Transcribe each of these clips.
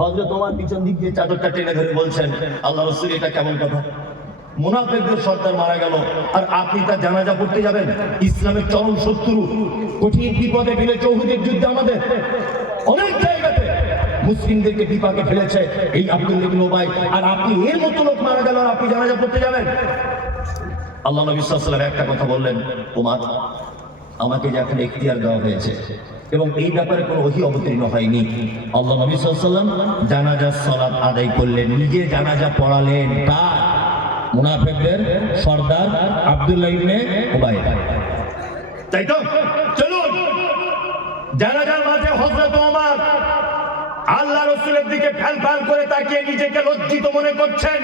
হযরত ওমর পিছন দিক দিয়ে চাদরটা টেনে ধরে বলছেন, আল্লাহ রাসূল এটা কেমন কথা? মুনাফিকদের সর্দার মারা গেল আর আপনি তার জানাজা পড়তে যাবেন? ইসলামের চরম শত্রু, কঠিন বিপদে ফেলেছে উহুদের যুদ্ধে আমাদের অনেক জায়গাতে মুসলিমদেরকে বিপাকে ফেলেছে এই আব্দুল্লাহ ইবনে উবাই, আর আপনি এর মতো লোক মারা গেল আর আপনি জানাজা পড়তে যাবেন? আল্লাহ নবী সাল্লাল্লাহু আলাইহি ওয়াসাল্লাম একটা কথা বললেন, ওমর আমাকে যে এখন ইখতিয়ার দেওয়া হয়েছে এবং এই ব্যাপারে কোনো ওহী অবতীর্ণ হয়নি, আল্লাহ নবী সাল্লাল্লাহু আলাইহি ওয়াসাল্লাম জানাজার সালাত আদায় করলেন, নিজে জানাজা পড়ালেন। কার? মুনাফিকদের সর্দার আব্দুল্লাহ ইবনে উবাই। তাই তো চলুন জানাজার মাঝে হযরত ওমর আল্লাহ রাসূলের দিকে ফ্যাল করে তাকিয়ে নিজেকে লজ্জিত মনে করছেন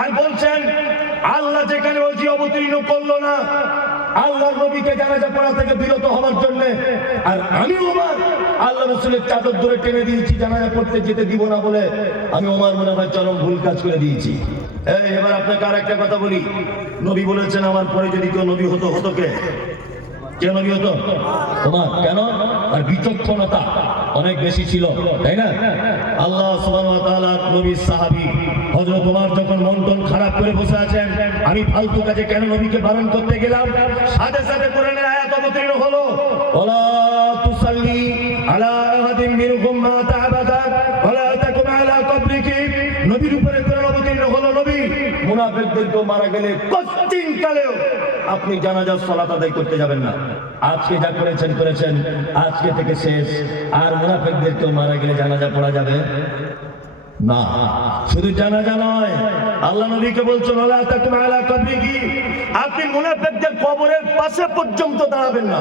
আর বলছেন, আল্লাহ যেখানে ওহী অবতীর্ণ করলো না আল্লাহর নবীকে জানাজা পড়া থেকে বিরত হওয়ার জন্য, আর আমি ওমর আল্লাহ রাসূলের চাদর ধরে টেনে দিয়েছি জানাজা পড়তে যেতে দিব না বলে, আমি ওমর মনে হয় চরম ভুল কাজ করে দিয়েছি। এবার আপনাকে আর একটা কথা বলি, নবী বলেছেন আমার পরে যদি কেউ নবী হতো, হতো কে? কে নবী হতো? ওমর। কেন? আর বিচক্ষণতা অনেক বেশি ছিল, তাই না? আল্লাহ সুবহানাহু ওয়া তাআলা নবীর সাহাবী হযরত ওমর যখন মন টন খারাপ করে বসে আছেন, আমি ফালতু কাজে কেন নবীকে বারণ করতে গেলাম, সাথে সাথে কোরআনের আয়াত অবতীর্ণ হলো, ওয়ালা তুসাল্লি আলা আহাদিন মিনহুম মাতা আবাদা ওয়ালা তাকুম আলা কবরিহি। নবীর উপরে কোরআন অবতীর্ণ হলো, নবী মুনাফিকদেরকে মারা গেলে কঠিন কালেও আপনি জানাজার সালাত আদায় করতে যাবেন না। আজকে যা করেছেন করেছেন, আজকে থেকে শেষ। আর মুনাফিকদেরকেও মারা গেলে জানাজা পড়া যাবে না। শুধু জানাজা নয়, আল্লাহ নবীকে বলছেন ওয়ালা তাকুম আলা কবরিহি, আপনি মুনাফিকদের কবরের পাশে পর্যন্ত দাঁড়াবেন না।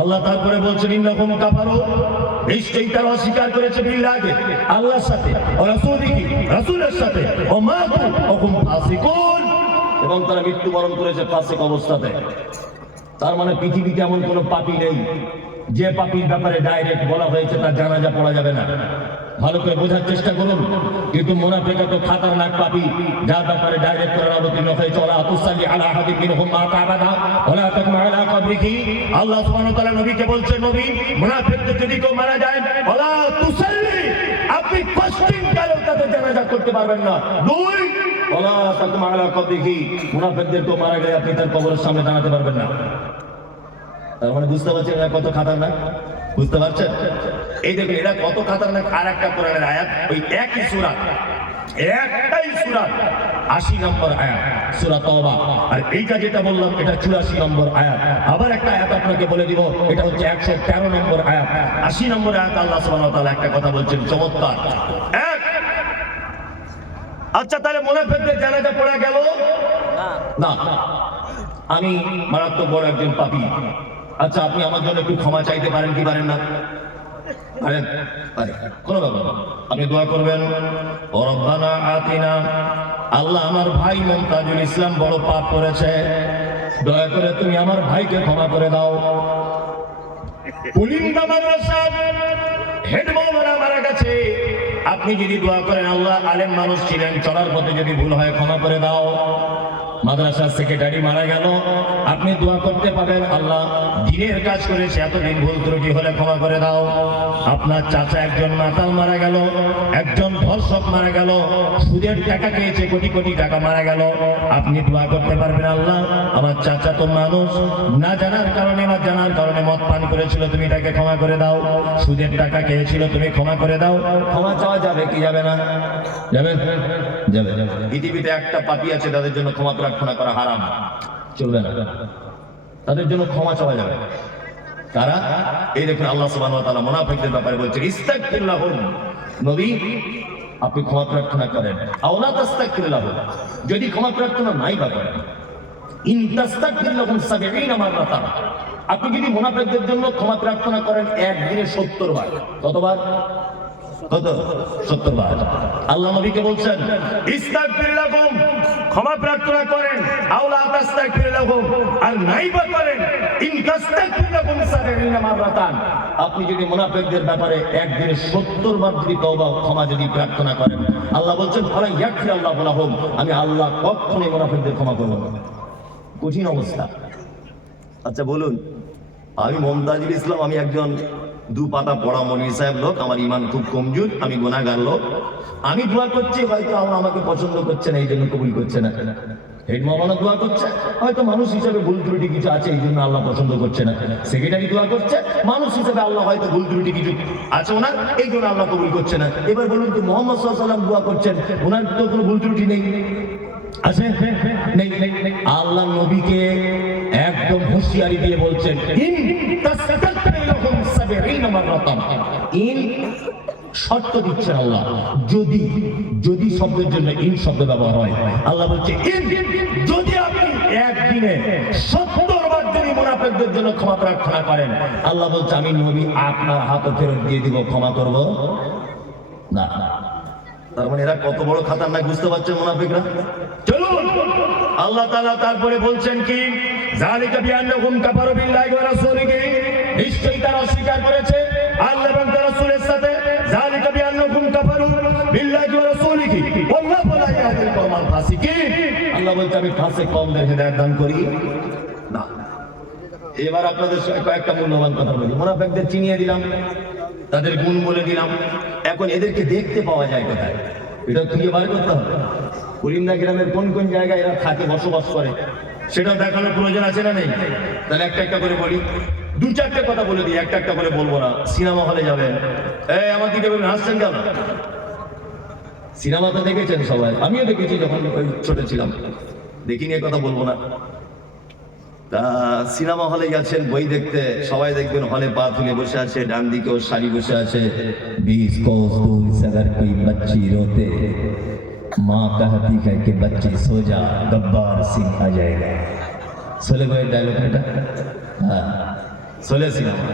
আল্লাহ তারপরে বলছেন ইন্নাকুম কাফারু, নিশ্চয়ই তারা অস্বীকার করেছে বিল্লাহি আল্লাহর সাথে ও রাসূলিহি রাসূলের সাথে ও মাতু ওয়া হুম ফাসিকুন, এবং তারা মৃত্যুবরণ করেছে ফাসিক অবস্থাতে। তার মানে পৃথিবীতে এমন কোনো পাপী নেই যে পাপীর ব্যাপারে ডাইরেক্ট বলা হয়েছে তার জানাজা পড়া যাবে না। ভালো করে বোঝার চেষ্টা করুন। কিন্তু মুনাফিক তো খাতারনাক পাপী, যার ব্যাপারে ডাইরেক্ট কোরআন অবতীর্ণ হয়েছে ওয়ালা তুসাল্লি আলা আহাদিন মিনহুম মাতা আবাদা ওয়ালা তাকুম আলা কবরিহি। আল্লাহ সুবহানাহু ওয়া তাআলা নবীকে বলছেন, নবী মুনাফিকদের যদি কেউ মারা যায় ওয়ালা তুসাল্লি, আপনি কষ্টিন কালেও তাদের জানাজা করতে পারবেন না। দুই, ওয়ালা তাকুম আলা কবরিহি, মুনাফিকদের কেউ মারা গেলে আপনি তার কবরের সামনে দাঁড়াতে পারবেন না। তার মানে বুঝতে পারছেন এরা কত খাতারনাক? বুঝতে পারছেন? এই দেখুন এরা কত খাতারনাক। আর একটা কোরআনের আয়াত, ওই একই সূরা, একটাই সূরা 80 নম্বর আয়াত সূরা তাওবা, আর এইটা যেটা বললাম এটা 84 নম্বর আয়াত। আবার একটা আয়াত আপনাকে বলে দিব, এটা হচ্ছে 113 নম্বর আয়াত। 80 নম্বর আয়াত আল্লাহ সুবহানাহু ওয়া তাআলা একটা কথা বলছেন চমৎকার। এক, আচ্ছা তাহলে মুনাফিকদের জানাজা পড়া গেল না, আমি মারাত্মক বড় একজন পাপী, আচ্ছা আপনি আমার জন্য একটু ক্ষমা চাইতে পারেন কি পারেন না? পারেন? কোনো ব্যাপার না, আপনি দোয়া করবেন, ও রব্বানা আতিনা, আল্লাহ আমার ভাই মুমতাজুল ইসলাম বড় পাপ করেছে, দয়া করে তুমি আমার ভাইকে ক্ষমা করে দাও। পুলিন্দা মাদ্রাসার হেড মাওলানা মারা গেছে, আপনি যদি দোয়া করেন আল্লাহ আলেম মানুষ ছিলেন, চলার পথে যদি ভুল হয় ক্ষমা করে দাও। মাদ্রাসার সেক্রেটারি মারা গেল, আপনি দোয়া করতে পারেন আল্লাহ দিনের কাজ করেছে, এতদিন ভুল ত্রুটি হলে ক্ষমা করে দাও। আপনার চাচা একজন মাতাল মারা গেল, একজন ধর্ষক মারা গেল, সুদের টাকা খেয়েছে কোটি কোটি টাকা মারা গেল, আপনি দোয়া করতে পারবেন আল্লাহ আমার চাচা তো মানুষ, না জানার কারণে বা জানার কারণে মদ পান করেছিল, তুমি তাকে ক্ষমা করে দাও। সুদের টাকা খেয়েছিল, তুমি ক্ষমা করে দাও। ক্ষমা চাওয়া যাবে কি যাবে না? যাবে, যাবে। পৃথিবীতে একটা পাপী আছে তাদের জন্য ক্ষমা প্রার্থনা করা হারাম, চলবে না, তাদের জন্য ক্ষমা চাওয়া যাবে। তারা এই দেখুন আল্লাহ সুবহানাহু ওয়া তাআলা মুনাফিকদের ব্যাপারে বলছেন ইস্তাগফির লাহুম, নবী আপনি ক্ষমা প্রার্থনা করেন। আও লা তাস্তাগফির লাহুম, যদি ক্ষমা প্রার্থনা নাই বা করেন, ইন তাস্তাগফির লাহুম 70 মাররাতান, আপনি যদি মুনাফিকদের জন্য ক্ষমা প্রার্থনা করেন একদিনে 70 বার, কতবার? কত? 70 বার। আল্লাহ নবীকে বলছেন ইস্তাগফির লাহুম, ক্ষমা প্রার্থনা করেন, আও লা তাস্তাগফির লাহুম, আর নাই বা করেন, ইন তাস্তাগফির লাহুম 70 মাররাতান, আপনি যদি মুনাফিকদের ব্যাপারে একদিনে 70 বার যদি তওবা ক্ষমা যদি প্রার্থনা করেন, আল্লাহ বলছেন ফালা ইয়াগফির আল্লাহু লাহুম, আমি আল্লাহ কখনোই মুনাফিকদের ক্ষমা করব না। কঠিন অবস্থা। আচ্ছা বলুন, আমি মুমতাজুল ইসলাম, আমি একজন দু পাতা পড়া মৌলভী সাহেব লোক, আমার ইমান খুব কমজোর, আমি গুনাহগার লোক, আমি দোয়া করছি, হয়তো আল্লাহ আমাকে পছন্দ করছে না, এই জন্য কবুল করছে না। হেড মাওলানা দোয়া করছে, হয়তো মানুষ হিসেবে ভুল ত্রুটি কিছু আছে, এই জন্য আল্লাহ পছন্দ করছে না। সেক্রেটারি দোয়া করছে, মানুষ হিসেবে আল্লাহ হয়তো ভুল ত্রুটি কিছু আছে ওনার, এই জন্য আল্লাহ কবুল করছে না। এবার বলুন তো, মুহাম্মদ সাল্লাল্লাহু আলাইহি ওয়াসাল্লাম দোয়া করছেন, ওনার তো কোনো ভুল ত্রুটি নেই, আছে নেই? আল্লাহ নবীকে একদম হুঁশিয়ারি দিয়ে বলছেন, ইন তাসতাগফির লাহুম ৭০ মাররাতান, ইন শর্ত দিচ্ছেন আল্লাহ, যদি যদি শব্দের জন্য ইন শব্দ ব্যবহার হয়, আল্লাহ বলছে ইন, যদি আপনি একদিনে ৭০ বার যদি মুনাফিকদের জন্য ক্ষমা প্রার্থনা করেন, আল্লাহ বলছে আমি নবী আপনার হাতে ফেরত দিয়ে দিব, ক্ষমা করব না। তার মানে এরা কত বড় খাতারনাক, বুঝতে পারছেন মুনাফিকরা? চলুন আল্লাহ তাআলা তারপরে বলছেন কি, যালিকা বিআন্নাহুম কাফারু বিল্লাহি ওয়া রাসূলিহি, নিশ্চয়ই তারা অস্বীকার করেছে আল্লাহ এবং তার রাসূলের সাথে। যালিকা বিআন্নাহুম কাফারু বিল্লাহি ওয়া রাসূলিহি ওয়াল্লাহু লা ইয়াহদিল কওমাল ফাসিকিন। আল্লাহ বলছে আমি ফাসিক কওমদের হেদায়েত দান করি না। এবার আপনাদের কয়েকটা মূল্যবান কথা বলি। মুনাফিকদের চিনিয়ে দিলাম, তাদের গুণ বলে দিলাম, এখন এদেরকে দেখতে পাওয়া যায় কোথায়, এটা খুঁজে বার করতে হবে। কুলিন্দা গ্রামের কোন কোন জায়গায় এরা থাকে, বসবাস করে, সেটা দেখানোর প্রয়োজন আছে না নেই? তাহলে একটা একটা করে বলি, দু চারটে কথা বলে দিই, একটা একটা করে বলবো না। সিনেমা হলে যাবেন, এই আমার দিকে বলবেন, হাসছেন কেন? সিনেমা তো দেখেছেন সবাই, আমিও দেখেছি যখন ছোট ছিলাম, দেখিনি, কথা বলবো না। তা সিনেমা হলে গেছেন বই দেখতে, সবাই দেখবেন হলে পা তুলে বসে আছে, ডান দিকেও শাড়ি বসে আছে, 20 कोस दूर से अगर कोई बच्ची रोते माँ कहती है कि बच्ची सो जा, गब्बार सिंह आ जाएगा। सोले भाई डायलग এটা, হ্যাঁ সোলে সিনেমা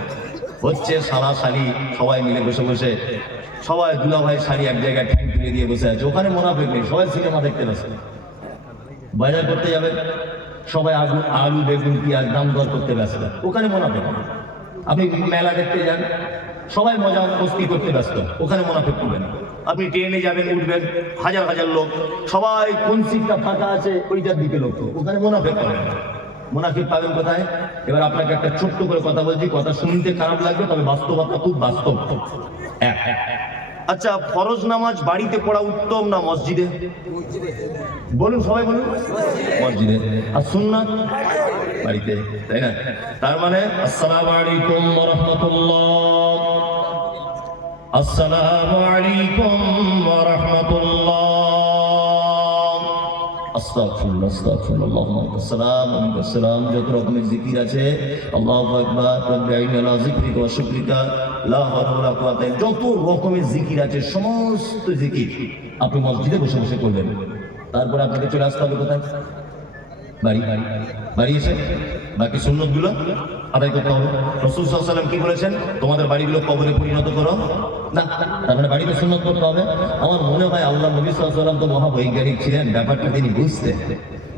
হচ্ছে, শালা শালি সবাই মিলে বসে বসে, সবাই দুলা ভাই শাড়ি এক জায়গায় ঠ্যাং তুলে দিয়ে বসে আছে, ওখানে মুনাফিক নেই, সবাই সিনেমা দেখতে বসে। বাজার করতে যাবে, সবাই আলু বেগুন পেঁয়াজ দাম দর করতে ব্যস্ত, ওখানে মুনাফিক। আপনি মেলা দেখতে যান, সবাই মজা মস্তি করতে ব্যস্ত, ওখানে মুনাফিক করবেন। আপনি ট্রেনে যাবেন, উঠবেন, হাজার হাজার লোক, সবাই কোন সিটটা ফাঁকা আছে ওইটার দিকে লক্ষ্য, ওখানে মুনাফিক করবেন। মুনাফিক পাবেন কোথায়? এবার আপনাকে একটা ছোট্ট করে কথা বলছি, কথা শুনতে খারাপ লাগবে, তবে বাস্তবতা খুব বাস্তব। আচ্ছা, ফরজ নামাজ বাড়িতে পড়া উত্তম না মসজিদে? বলুন, সবাই বলুন। মসজিদে। আর সুন্নাত বাড়িতে, তাই না? তার মানে আসসালামু আলাইকুম ওয়া রাহমাতুল্লাহ, আসসালামু আলাইকুম ওয়া রাহমাতুল্লাহ, আস্তাগফিরুল্লাহ, আস্তাগফিরুল্লাহ, আল্লাহুম্মা সাল্লাম আলাইহি ওয়াসাল্লাম। যত রকমের জিকির আছে, আল্লাহু আকবার, রব্বি আইনি আলা যিকরিকা ওয়া শুকরিকা, লা হাওলা ওয়ালা কুওয়াতা, যত রকমের জিকির আছে, সমস্ত জিকির আপনি মসজিদে বসে বসে করবেন। তারপরে আপনাকে চলে আসতে হবে কোথায়? বাড়ি। বাড়ি এসে বাকি সুন্নতগুলো আদায় করতে হবে। রাসূল সাল্লাল্লাহু আলাইহি ওয়াসাল্লাম কি বলেছেন? তোমাদের বাড়িগুলো কবরে পরিণত করো না। তার মানে বাড়িতে সুন্নত করতে হবে। আমার মনে হয় আল্লাহ নবী সাল্লাল্লাহু আলাইহি ওয়াসাল্লাম তো মহাবৈজ্ঞানিক ছিলেন, ব্যাপারটা তিনি বুঝতেন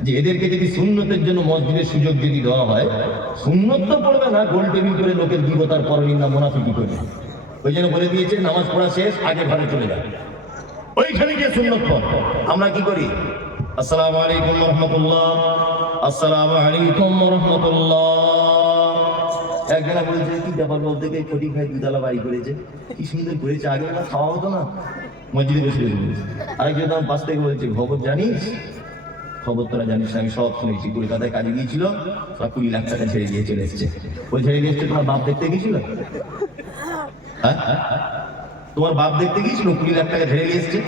যে এদেরকে যদি সুন্নতের জন্য মসজিদের সুযোগ যদি দেওয়া হয়, সুন্নত তো পড়বে না, গোল টেবিল করে লোকের গীবতার পরনিন্দা মুনাফিকি করবে। ওই জন্য বলে দিয়েছে নামাজ পড়া শেষ, আগে ঘরে চলে যাবে, ওইখানে গিয়ে সুন্নত পড়। আমরা কি করি? আসসালামু আলাইকুম ওয়া রাহমাতুল্লাহ, আসসালামু আলাইকুম ওয়া রাহমাতুল্লাহ। একজনা বলেছে কি ব্যাপার, বলতে গিয়ে কোটি খাই দুতলা বাড়ি করেছে, কি সুন্দর করেছে, আগে না খাওয়া হতো না, মসজিদে বসে বসে। আরেকজন আমার পাশ থেকে বলছে, খবর জানিস? খবর তোরা জানিস? আমি সব শুনেছি। কলকাতায় কাজে গিয়েছিল, 20 লাখ টাকা ছেড়ে দিয়ে চলে এসছে। ওই ছেড়ে দিয়ে এসছে, তোমার বাপ দেখতে গিয়েছিল? হ্যাঁ, তোমার বাপ দেখতে গিয়েছিল, 20 লাখ টাকা ছেড়ে দিয়ে এসছে?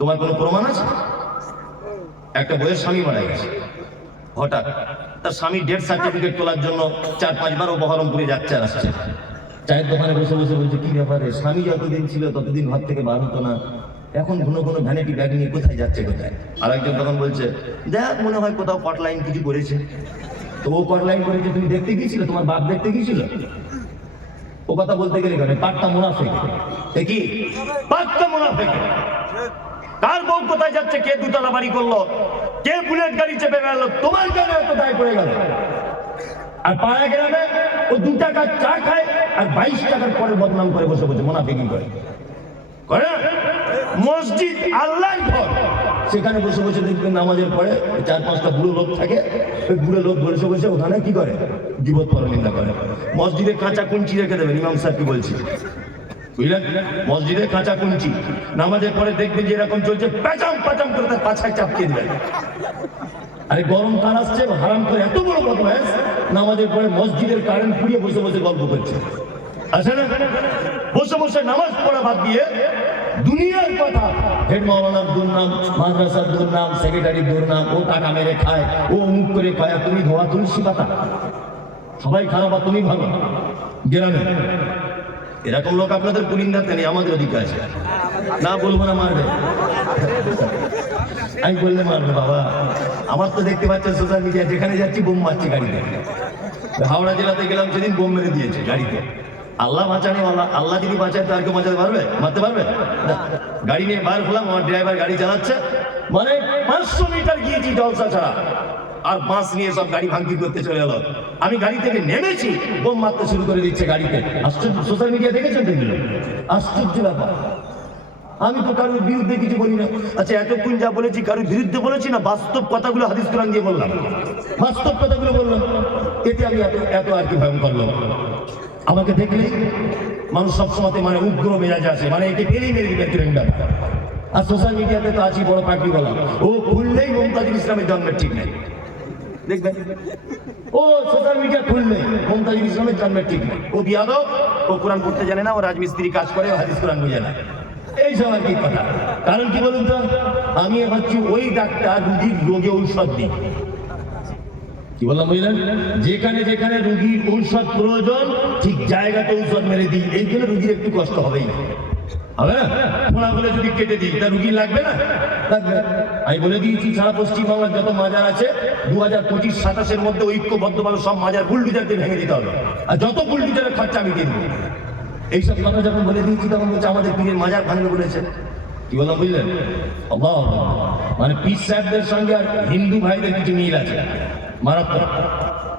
তোমার কোনো প্রমাণ আছে? একটা বইয়ের স্বামী মারা গেছে, হঠাৎ তার স্বামীর ডেথ সার্টিফিকেট তোলার জন্য 4-5 বার ও বহরমপুরে যাচ্ছে আর আসছে। চায়ের দোকানে বসে বসে বলছে, কি ব্যাপারে, স্বামী যতদিন ছিল ততদিন ঘর থেকে বার হতো না, এখন ঘন ঘন ভ্যানিটি ব্যাগ নিয়ে কোথায় যাচ্ছে কোথায়। আর একজন তখন বলছে, দেখ মনে হয় কোথাও কটলাইন কিছু করেছে। তো ও কটলাইন করেছে, তুমি দেখতে গিয়েছিল? তোমার বাপ দেখতে গিয়েছিল? ও কথা বলতে গেলে কেন, পাক্কা মুনাফিক। কি পাক্কা মুনাফিক? কার বউ কোথায় যাচ্ছে, কে দুতলা বাড়ি করলো, কে বুলেট গাড়ি চেপে গেল, তোমার জন্য কোথায় পড়ে গেল। আর পাড়া গ্রামে ও 2 টাকার চা খায় আর 22 টাকার পরে বদনাম করে বসে বসে মুনাফিকি করে। মসজিদ আল্লাহর ঘর, সেখানে বসে বসে দেখবেন নামাজের পরে 4-5টা বুড়ো লোক থাকে, ওই বুড়ো লোক বসে বসে ওখানে কি করে, গীবত পরনিন্দা করে। মসজিদে কাঁচা কুঞ্চি রেখে দেবেন, ইমাম সাহেব কি বলছি বুঝলেন? মসজিদে কাঁচা কুঞ্চি, নামাজের পরে দেখবেন যে এরকম চলছে, প্যাচাম প্যাচাম করে তার পাছায় চাপকে দেবেন। আরে গরম কাল আসছে, হারাম করে এত বড় বদমাশ নামাজের পরে মসজিদের কারেন্ট পুড়িয়ে বসে বসে গল্প করছে। আসে না, বসে বসে নামাজ পড়া বাদ দিয়ে দুনিয়ার কথা, হেড মাওলানার দুর্নাম, মাদ্রাসার দুর্নাম, সেক্রেটারির দুর্নাম, ও টাকা মেরে খায়, ও মুখ করে খায়, তুমি ধোয়া তুলসী পাতা, সবাই খারাপ আর তুমি ভালো গ্রামে। এরকম লোক আপনাদের পুলিন্দাতে নেই, আমাদের ওদিকে আছে। না বলবো না, মারবে, আমি বললে মারবে বাবা। আমার তো দেখতে পাচ্ছেন সোশ্যাল মিডিয়া, যেখানে যাচ্ছি বোম মারছি গাড়িতে। হাওড়া জেলাতে গেলাম সেদিন, বোম মেরে দিয়েছে গাড়িতে। আল্লাহ বাঁচানি, আল্লাহ যদি বাঁচায় তো আর কেউ বাঁচাতে পারবে, মারতে পারবে? গাড়ি নিয়ে বার হলাম, আমার ড্রাইভার গাড়ি চালাচ্ছে, মানে 500 মিটার গিয়েছি জলসা ছাড়া, আর বাঁশ নিয়ে সব গাড়ি ভাঙচুর করতে চলে এলো। আমি গাড়ি থেকে নেমেছি, বোম মারতে শুরু করে দিচ্ছে গাড়িতে। আশ্চর্য, সোশ্যাল মিডিয়া দেখেছেন তো? আশ্চর্য ব্যাপার। আমি তো কারোর বিরুদ্ধে কিছু বলি না। আচ্ছা, এতক্ষণ যা বলেছি কারোর বিরুদ্ধে বলেছি না? বাস্তব কথাগুলো হাদিস কোরআন দিয়ে বললাম, বাস্তব কথাগুলো বললাম, এতে আমি এত আর কি ভয়ঙ্কর লোক। আমাকে দেখলে মানুষ সবসময় মানে উগ্র মেজাজ আছে, মানে একে পেলেই মেরে দিবে ট্রেন্ডার। আর সোশ্যাল মিডিয়াতে তো আছি বড় পার্টি বলা, ও খুললেই মমতাজুল ইসলামের জন্মের ঠিক নেই, দেখবেন ও সোশ্যাল মিডিয়া খুললে মমতাজুল ইসলামের জন্মের ঠিক নেই, ও বিয়াদব, ও কোরআন পড়তে জানে না, ও রাজমিস্ত্রি কাজ করে, ও হাদিস কোরআন বুঝে না। এই সব আর কি কথা। কারণ কি বলুন তো, আমি ভাবছি ওই ডাক্তার রুগীর রোগে ঔষধ দিই। কি বললাম বুঝলেন? যেখানে যেখানে রুগীর ঔষধ প্রয়োজন ঠিক জায়গাতে ঔষধ মেরে দিই, এই জন্য রুগীর একটু কষ্ট হবেই, হবে না? ফোনা বলে যদি কেটে দিই, তা রুগীর লাগবে না? লাগবে। আমি বলে দিয়েছি, সারা পশ্চিমবাংলার যত মাজার আছে 2025-27 মধ্যে ঐক্যবদ্ধভাবে সব মাজার বুলডুজারকে ভেঙে দিতে হবে, আর যত বুলডুজারের খরচা আমি দিয়ে দেবো। এইসব কথা যখন বলে দিয়েছি তখন বলছে আমাদের পীরের মাজার ভাঙবে বলেছে। কি বললাম বুঝলেন? মানে পীর সাহেবদের সঙ্গে আর হিন্দু ভাইদের কিছু মিল আছে, মারাত্মক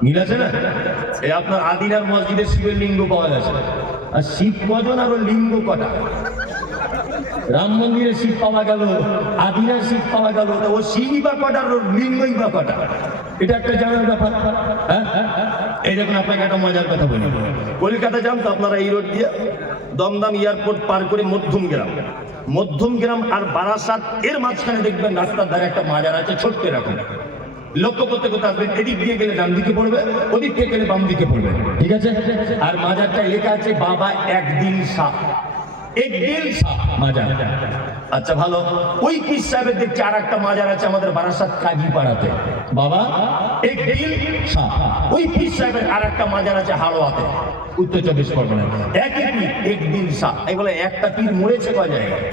মিল আছে না? এই আপনার আদিনার মসজিদের শিবের লিঙ্গ পাওয়া গেছে, আর শিব কজন আর ওর লিঙ্গ কটা? রাম মন্দিরে শিব পাওয়া গেল, আদিনার শিব পাওয়া গেল, ও শিবই বা কটা, ওর লিঙ্গই বা কটা? এটা একটা জানার ব্যাপার। হ্যাঁ, এই দেখুন আপনাকে একটা মজার কথা বলি। কলকাতা যান তো আপনারা এই রোড দিয়ে দমদম এয়ারপোর্ট পার করে মধ্যম গ্রাম আর বারাসাত, এর মাঝখানে দেখবেন রাস্তার ধারে একটা মাজার আছে, ছোট্ট এরকম। লক্ষ্য করতে করতে আসবেন, এদিক দিয়ে গেলে ডান দিকে পড়বে, ওদিক থেকে গেলে বাম দিকে পড়বে, ঠিক আছে? আর মাজারটা লেখা আছে বাবা একদিন শাহ, একদিন শাহ মাজার। আচ্ছা ভালো, ওই পীর সাহেবের দেখছি আর একটা মাজার আছে আমাদের বারাসাত কাজীপাড়াতে, বাবা একদিন শাহ। ওই পীর সাহেবের আর একটা মাজার আছে হাড়োয়াতে, উত্তর 24 পরগনায়, একই পীর একদিন শাহ। এগুলো একটা পীর মরেছে কয় জায়গায়?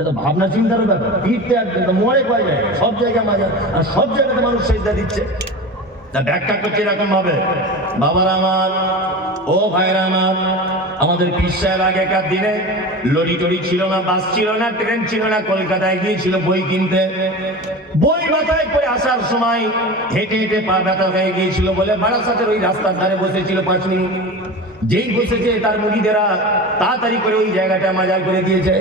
এটা ভাবনা চিন্তার ব্যাপার। পীরতে একদিন মরে কয় জায়গায়? সব জায়গায় মাজার, আর সব জায়গাতে মানুষ সেজদা দিচ্ছে। তা ব্যাখ্যা করছে এরকম ভাবে, বাবারা আমার, ও ভাইরা আমার, আমাদের পীর সাহেব আগেকার দিনে লরি টরি ছিল না, বাস ছিল না, ট্রেন ছিল না, কলকাতায় গিয়েছিল বই কিনতে। বই মাথায় করে আসার সময় হেঁটে হেঁটে পা ব্যথা হয়ে গিয়েছিল বলে বারাসাতের ওই রাস্তার ধারে বসেছিল 5 মিনিট। যেই বসেছে তার মুরিদেরা তাড়াতাড়ি করে ওই জায়গাটা মাজার করে দিয়েছে।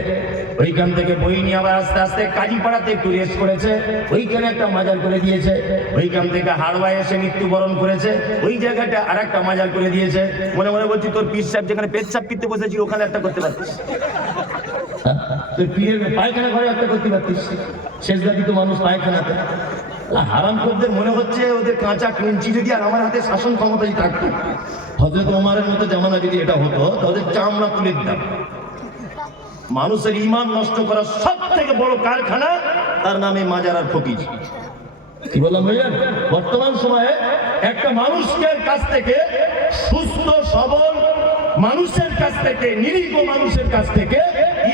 ওইখান থেকে বই নিয়ে আবার আস্তে আস্তে কাজীপাড়াতে একটু রেস্ট করেছে, ওইখানে একটা মাজার করে দিয়েছে। ওইখান থেকে হাড়োয়ায় এসে মৃত্যুবরণ করেছে, ওই জায়গাটা আর একটা মাজার করে দিয়েছে। মনে মনে বলছি, তোর পীর সাহেব যেখানে পেচ্ছাপ পিতে বসেছিল ওখানে একটা করতে পারতিস, তোর পীরের পায়খানা ঘরে একটা করতে পারতিস, সেজদা দিত মানুষ পায়খানাতে। হারামখোরদের মনে হচ্ছে ওদের কাঁচা কুঞ্চি যদি আর আমার হাতে শাসন ক্ষমতাই থাকতো, হযরত ওমরের মতো জামানা যদি এটা হতো, তাহলে চামড়া তুলে দিতাম। মানুষের ঈমান নষ্ট করার সব থেকে বড় কারখানা, তার নামে মাজার আর ফকির। কি বললাম ভাইজান? বর্তমান সময়ে একটা মানুষের কাছ থেকে, সুস্থ সবল মানুষের কাছ থেকে, নিরীহ মানুষের কাছ থেকে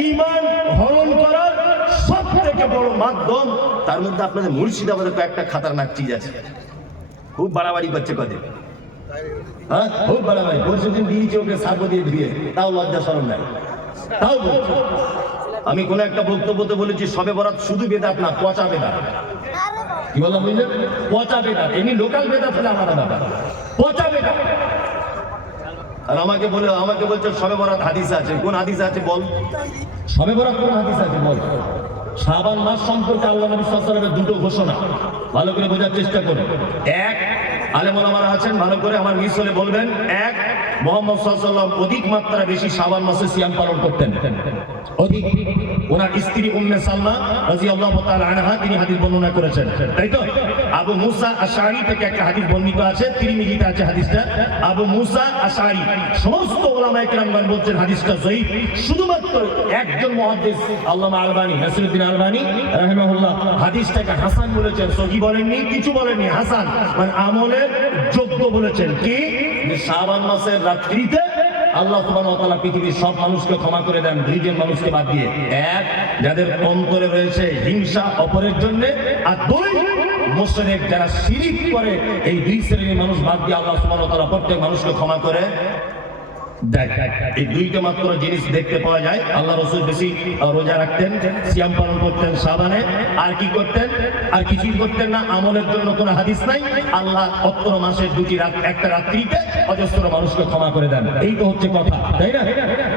ঈমান হরণ করার সব থেকে বড় মাধ্যম, তার মধ্যে আপনাদের মুর্শিদাবাদে কয়েকটা খাতারনাক চিজ আছে। খুব বাড়াবাড়ি করছে কদিন, হ্যাঁ খুব বাড়াবাড়ি। পরশুদিন দিয়েছে ওকে সার্ব দিয়ে ধুয়ে, তাও লজ্জা শরম নাই, তাও বলছে। আমি কোন একটা বক্তব্যতে বলেছি সবে বরাত শুধু বেদাত না, পচা বেদাত। কি বললাম বুঝলেন? পচা বেদাত। এমনি লোকাল বেদাত হলে আলাদা ব্যাপার, পচা বেদাত। আর আমাকে বলছে সবে বরাত হাদিস আছে। কোন হাদিস আছে বল? সবে বরাত কোন হাদিস আছে বল? শাবান মাস সম্পর্কে আল্লাহ নবী সাল্লাল্লাহু আলাইহি ওয়াসাল্লামের দুটো ঘোষণা, ভালো করে বোঝার চেষ্টা করুন। এক, আলেম ওলামারা আছেন, ভালো করে আমার মিস হলে বলবেন। এক, মুহাম্মদ সাল্লাল্লাহু আলাইহি ওয়াসাল্লাম অধিক মাত্রা বেশি শাবান মাসে সিয়াম পালন করতেন, অধিক। ওনার স্ত্রী উম্মে সালমা রাদিয়াল্লাহু তাআলা আনহা তিনি হাদিস বর্ণনা করেছেন, তাই তো? আবু মুসা আশআরী থেকে একটা হাদিস বর্ণিত আছে, তিরমিজিতে আছে হাদিসটা। আবু মুসা আশআরী, সমস্ত উলামায়ে কেরামগণ বলছেন হাদিসটা সহিহ। শুধুমাত্র একজন মুহাদ্দিস আল্লামা আলবানী, নাসিরউদ্দিন আলবানী রাহিমাহুল্লাহ হাদিসটাকে হাসান বলেছেন, সহিহ বলেননি, কিছু বলেননি, হাসান মানে আমলের যোগ্য বলেছেন। কি? যে শাবান মাসের রাত্রিতে আল্লাহ সুবহানাহু ওয়া তাআলা পৃথিবীর সব মানুষকে ক্ষমা করে দেন, দুইজন মানুষকে বাদ দিয়ে। এক, যাদের অন্তরে রয়েছে হিংসা অপরের জন্য, আর দুই, মুশরিক যারা শিরিক করে। এই দুই শ্রেণীর মানুষ বাদ দিয়ে আল্লাহ সুবহানাহু ওয়া তাআলা প্রত্যেক মানুষকে ক্ষমা করে দেয়। এই দুইটা মাত্র জিনিস দেখতে পাওয়া যায়। আল্লাহ রাসূল বেশি রোজা রাখতেন, সিয়াম পালন করতেন শাবানে। আর কি করতেন? আর কিছুই করতেন না। আমলের জন্য কোনো হাদিস নাই। আল্লাহ অত্র মাসের দুটি রাত, একটা রাত্রিতে অজস্র মানুষকে ক্ষমা করে দেন। এই তো হচ্ছে কথা, তাই না?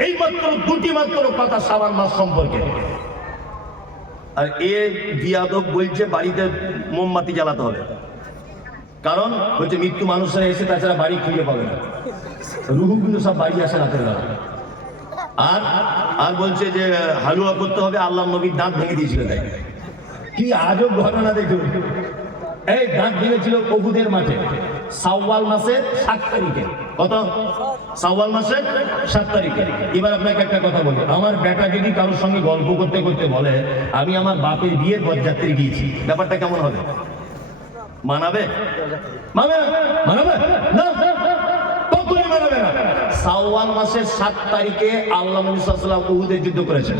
এই মাত্র দুটি মাত্র কথা শাবান মাস সম্পর্কে। আর এ বিয়াদব বলছে বাড়িতে মোমবাতি জ্বালাতে হবে, কারণ হচ্ছে মৃত্যু মানুষরা এসে তাছাড়া বাড়ি খুঁজে পাবে না। রুহু কিন্তু সব বাড়ি আসে রাতের বেলা। আর আর বলছে যে হালুয়া করতে হবে, আল্লাহ নবীর দাঁত ভেঙে দিয়েছিল। তাই কি আজব ঘটনা দেখুন। এই দাঁত ভেঙেছিল উহুদের মাঠে শাওয়াল মাসের 7 তারিখে। কত? শাওয়াল মাসের 7 তারিখে। এবার আপনাকে একটা কথা বলি, আমার বেটা যদি কারোর সঙ্গে গল্প করতে করতে বলে আমি আমার বাপের বিয়ের বরযাত্রী গিয়েছি, ব্যাপারটা কেমন হবে? মানাবে? মানাবে না, কখনোই মানাবে না। শাওয়াল মাসের 7 তারিখে আল্লাহ নবী সাল্লাল্লাহু আলাইহি ওয়াসাল্লাম উহুদের যুদ্ধ করেছেন।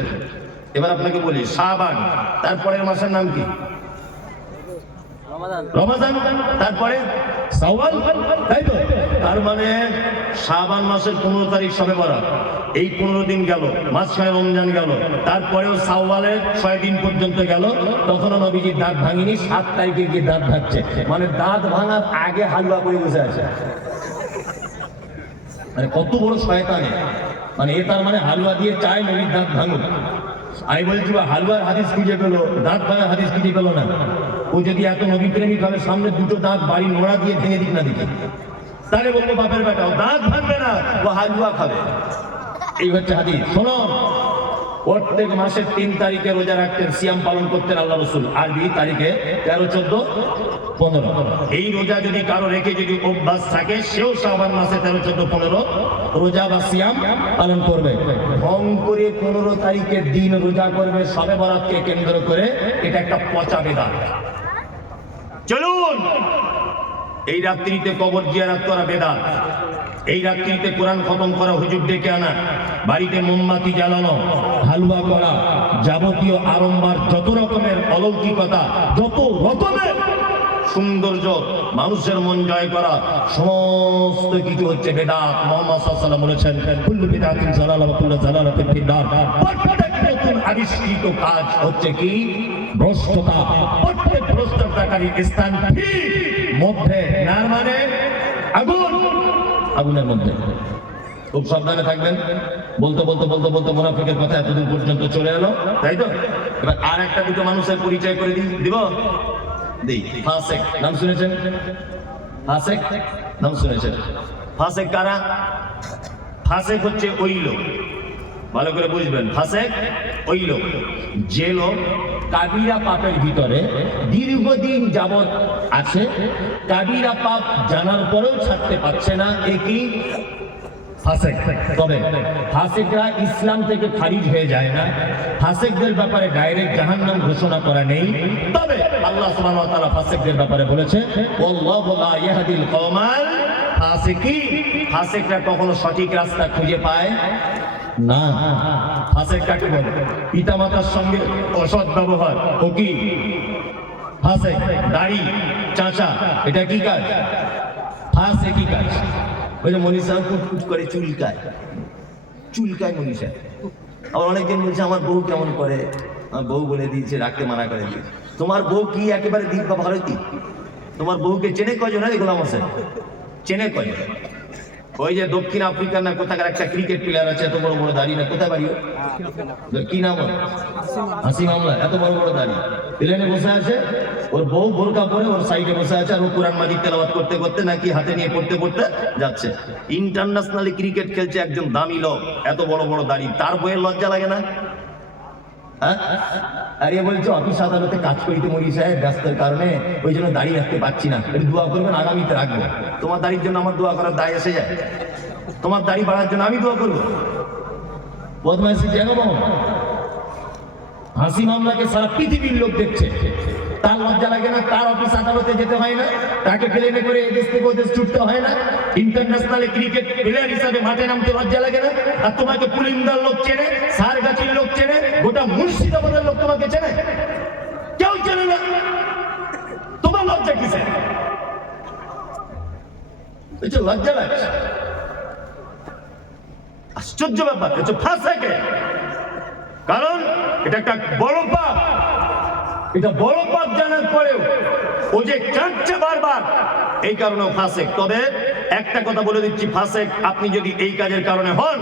এবার আপনাকে বলি, শাবান, তারপরের মাসের নাম কি? রমাদান, তারপরে শাওয়াল, তাই তো? তার মানে শাবান মাসের 15 তারিখ শবে বরাত, এই 15 দিন গেল, মাঝখানে রমজান গেল, তারপরেও শাওয়ালের 6 দিন পর্যন্ত গেল, তখনও নবীজির দাঁত ভাঙেনি। 7 তারিখে গিয়ে দাঁত ভাঙছে, মানে দাঁত ভাঙার আগে হালুয়া করে বসে আছে। মানে কত বড় শয়তান! মানে এ তার মানে হালুয়া দিয়ে চায় নবীর দাঁত ভাঙুক। আমি বলছি হালুয়ার হাদিস খুঁজে পেলো, দাঁত ভাঙার হাদিস খুঁজে পেলো না। ও যদি এত নবী প্রেমিক হবে, সামনে দুটো দাঁত বাড়ি নোড়া দিয়ে ভেঙে দিক না দিকে, তাহলে বলবো বাপের বেটা ও দাঁত ভাঙবে না, ও হালুয়া খাবে। এই হচ্ছে হাদিস। শোনো, প্রত্যেক মাসের 3 তারিখে রোজা রাখতেন, সিয়াম পালন করতেন আল্লাহ রাসূল। আরবি তারিখে 13, 14, 15। এই রোজা যদি কারো রেখে যদি অভ্যাস থাকে, সেও শাবান মাসে 13, 14, 15 রোজা বা সিয়াম পালন করবে। ভং করে 15 তারিখের দিন রোজা করবে শবে বরাতকে কেন্দ্র করে। এটা একটা পচা বেদাত। চলুন, এই রাত্রিতে কবর জিয়ারত করা বেদাত, এই রাত্রিতে কোরআন খতম করা, হুজুর ডেকে আনা, বাড়িতে মোমবাতি জ্বালানো, হালুয়া করা, যাবতীয় আড়ম্বর, যত রকমের অলৌকিকতা, যত রকমের সৌন্দর্য, মানুষের মন জয় করা, সমস্ত কিছু হচ্ছে বেদাত। মুহাম্মদ সাল্লাল্লাহু আলাইহি ওয়াসাল্লাম বলেছেন, কুল্লু বিদআতিন যালালা ওয়া কুল্লু যালালাতিন ফিন্নার। প্রত্যেক নতুন আবিষ্কৃত কাজ হচ্ছে কি? ভ্রষ্টতা। প্রত্যেক ভ্রষ্টতাকারীর স্থান ঠিক মধ্যে, না মানে আগুন, আগুনের মধ্যে। খুব সাবধানে থাকবেন। বলতে বলতে বলতে বলতে মুনাফিকের কথা এতদিন পর্যন্ত চলে এলো, তাই তো? এবার আর একটা দুটো মানুষের পরিচয় করে দিব। ফাসেক নাম শুনেছেন? ফাসেক নাম শুনেছেন? ফাসেক কারা? ফাসেক হচ্ছে ওই লোক, ভালো করে বুঝবেন, ফাসেক ওই লোক যে লোক কাবিরা পাপের ভিতরে দীর্ঘদিন যাবৎ আছে, কাবিরা পাপ জানার পরেও ছাড়তে পারছে না, একই ফাসেক। তবে ফাসেকরা ইসলাম থেকে খারিজ হয়ে যায় না। ফাসেকদের ব্যাপারে ডাইরেক্ট জাহান্নাম ঘোষণা করা নেই। তবে আল্লাহ সুবহানাহু ওয়া তাআলা ফাসেকদের ব্যাপারে বলেছে, আল্লাহু লা ইয়াহদিল কওমাল ফাসিকিন। ফাসেকরা কখনো সঠিক রাস্তা খুঁজে পায় না। ফাসেক কাকে বলে? পিতামাতার সঙ্গে অসৎ ব্যবহার, ও কি ফাসেক? দাড়ি চাচা, এটা কি কাজ? ফাসেকি কাজ। ওই যে মনীষা কুটকুট করে চুলকায়, চুলকায় মনীষা। আবার অনেকদিন বলছে আমার বউ কেমন করে, আমার বউ বলে দিয়েছে, রাখতে মানা করে দিয়েছে। তোমার বউ কি একেবারে দিক বা ভারতী? তোমার বউকে চেনে কয়জন? এগুলো আমার চেনে কয়জন? ওই যে দক্ষিণ আফ্রিকার না কোথাকার একটা ক্রিকেট প্লেয়ার আছে, এত বড় বড় দাড়ি, না কোথায় বাড়ি, কি নাম ওর? হাসিম আমলা। এত বড় বড় দাড়ি, প্লেনে বসে আছে, ওর বউ বোরকা পরে ওর সাইডে বসে আছে, আর ও কোরআন মাজিদ তেলাওয়াত করতে করতে নাকি হাতে নিয়ে পড়তে পড়তে যাচ্ছে। ইন্টারন্যাশনালি ক্রিকেট খেলছে একজন দামি লোক, এত বড় বড় দাড়ি, তার বইয়ের লজ্জা লাগে না? হ্যাঁ, আর এ বলছো অফিস আদালতে কাজ করিতে মরি সাহেব, ব্যস্তের কারণে ওই জন্য দাড়ি রাখতে পারছি না, একটু দোয়া করবেন, আগামীতে রাখবো। তোমার দাড়ির জন্য আমার দোয়া করার দায় এসে যায়? তোমার দাড়ি বাড়ার জন্য আমি দোয়া করবো? বদমাইশি জানো বাবা, হাসিম আমলাকে সারা পৃথিবীর লোক দেখছে, তার লজ্জা লাগে না? তার অফিস আদালতে যেতে হয় না? তাকে প্লেনে করে এদেশ থেকে ওদেশ ছুটতে হয় না? ইন্টারন্যাশনাল ক্রিকেট প্লেয়ার হিসাবে মাঠে নামতে লজ্জা লাগে না? আর তোমাকে পুলিন্দার লোক চেনে, সারগাছির লোক চেনে, গোটা মুর্শিদাবাদের লোক তোমাকে চেনে, কেউ চেনে না। তোমার লজ্জা কিসে? লজ্জা লাগছে, আশ্চর্য ব্যাপার। ফাঁসাকে, কারণ এটা একটা বড় পাপ, এটা বড় পাপ জানার পরেও ও যে কাঁদছে বারবার, এই কারণে ফাসেক। তবে একটা কথা বলে দিচ্ছি, ফাসেক আপনি যদি এই কাজের কারণে হন,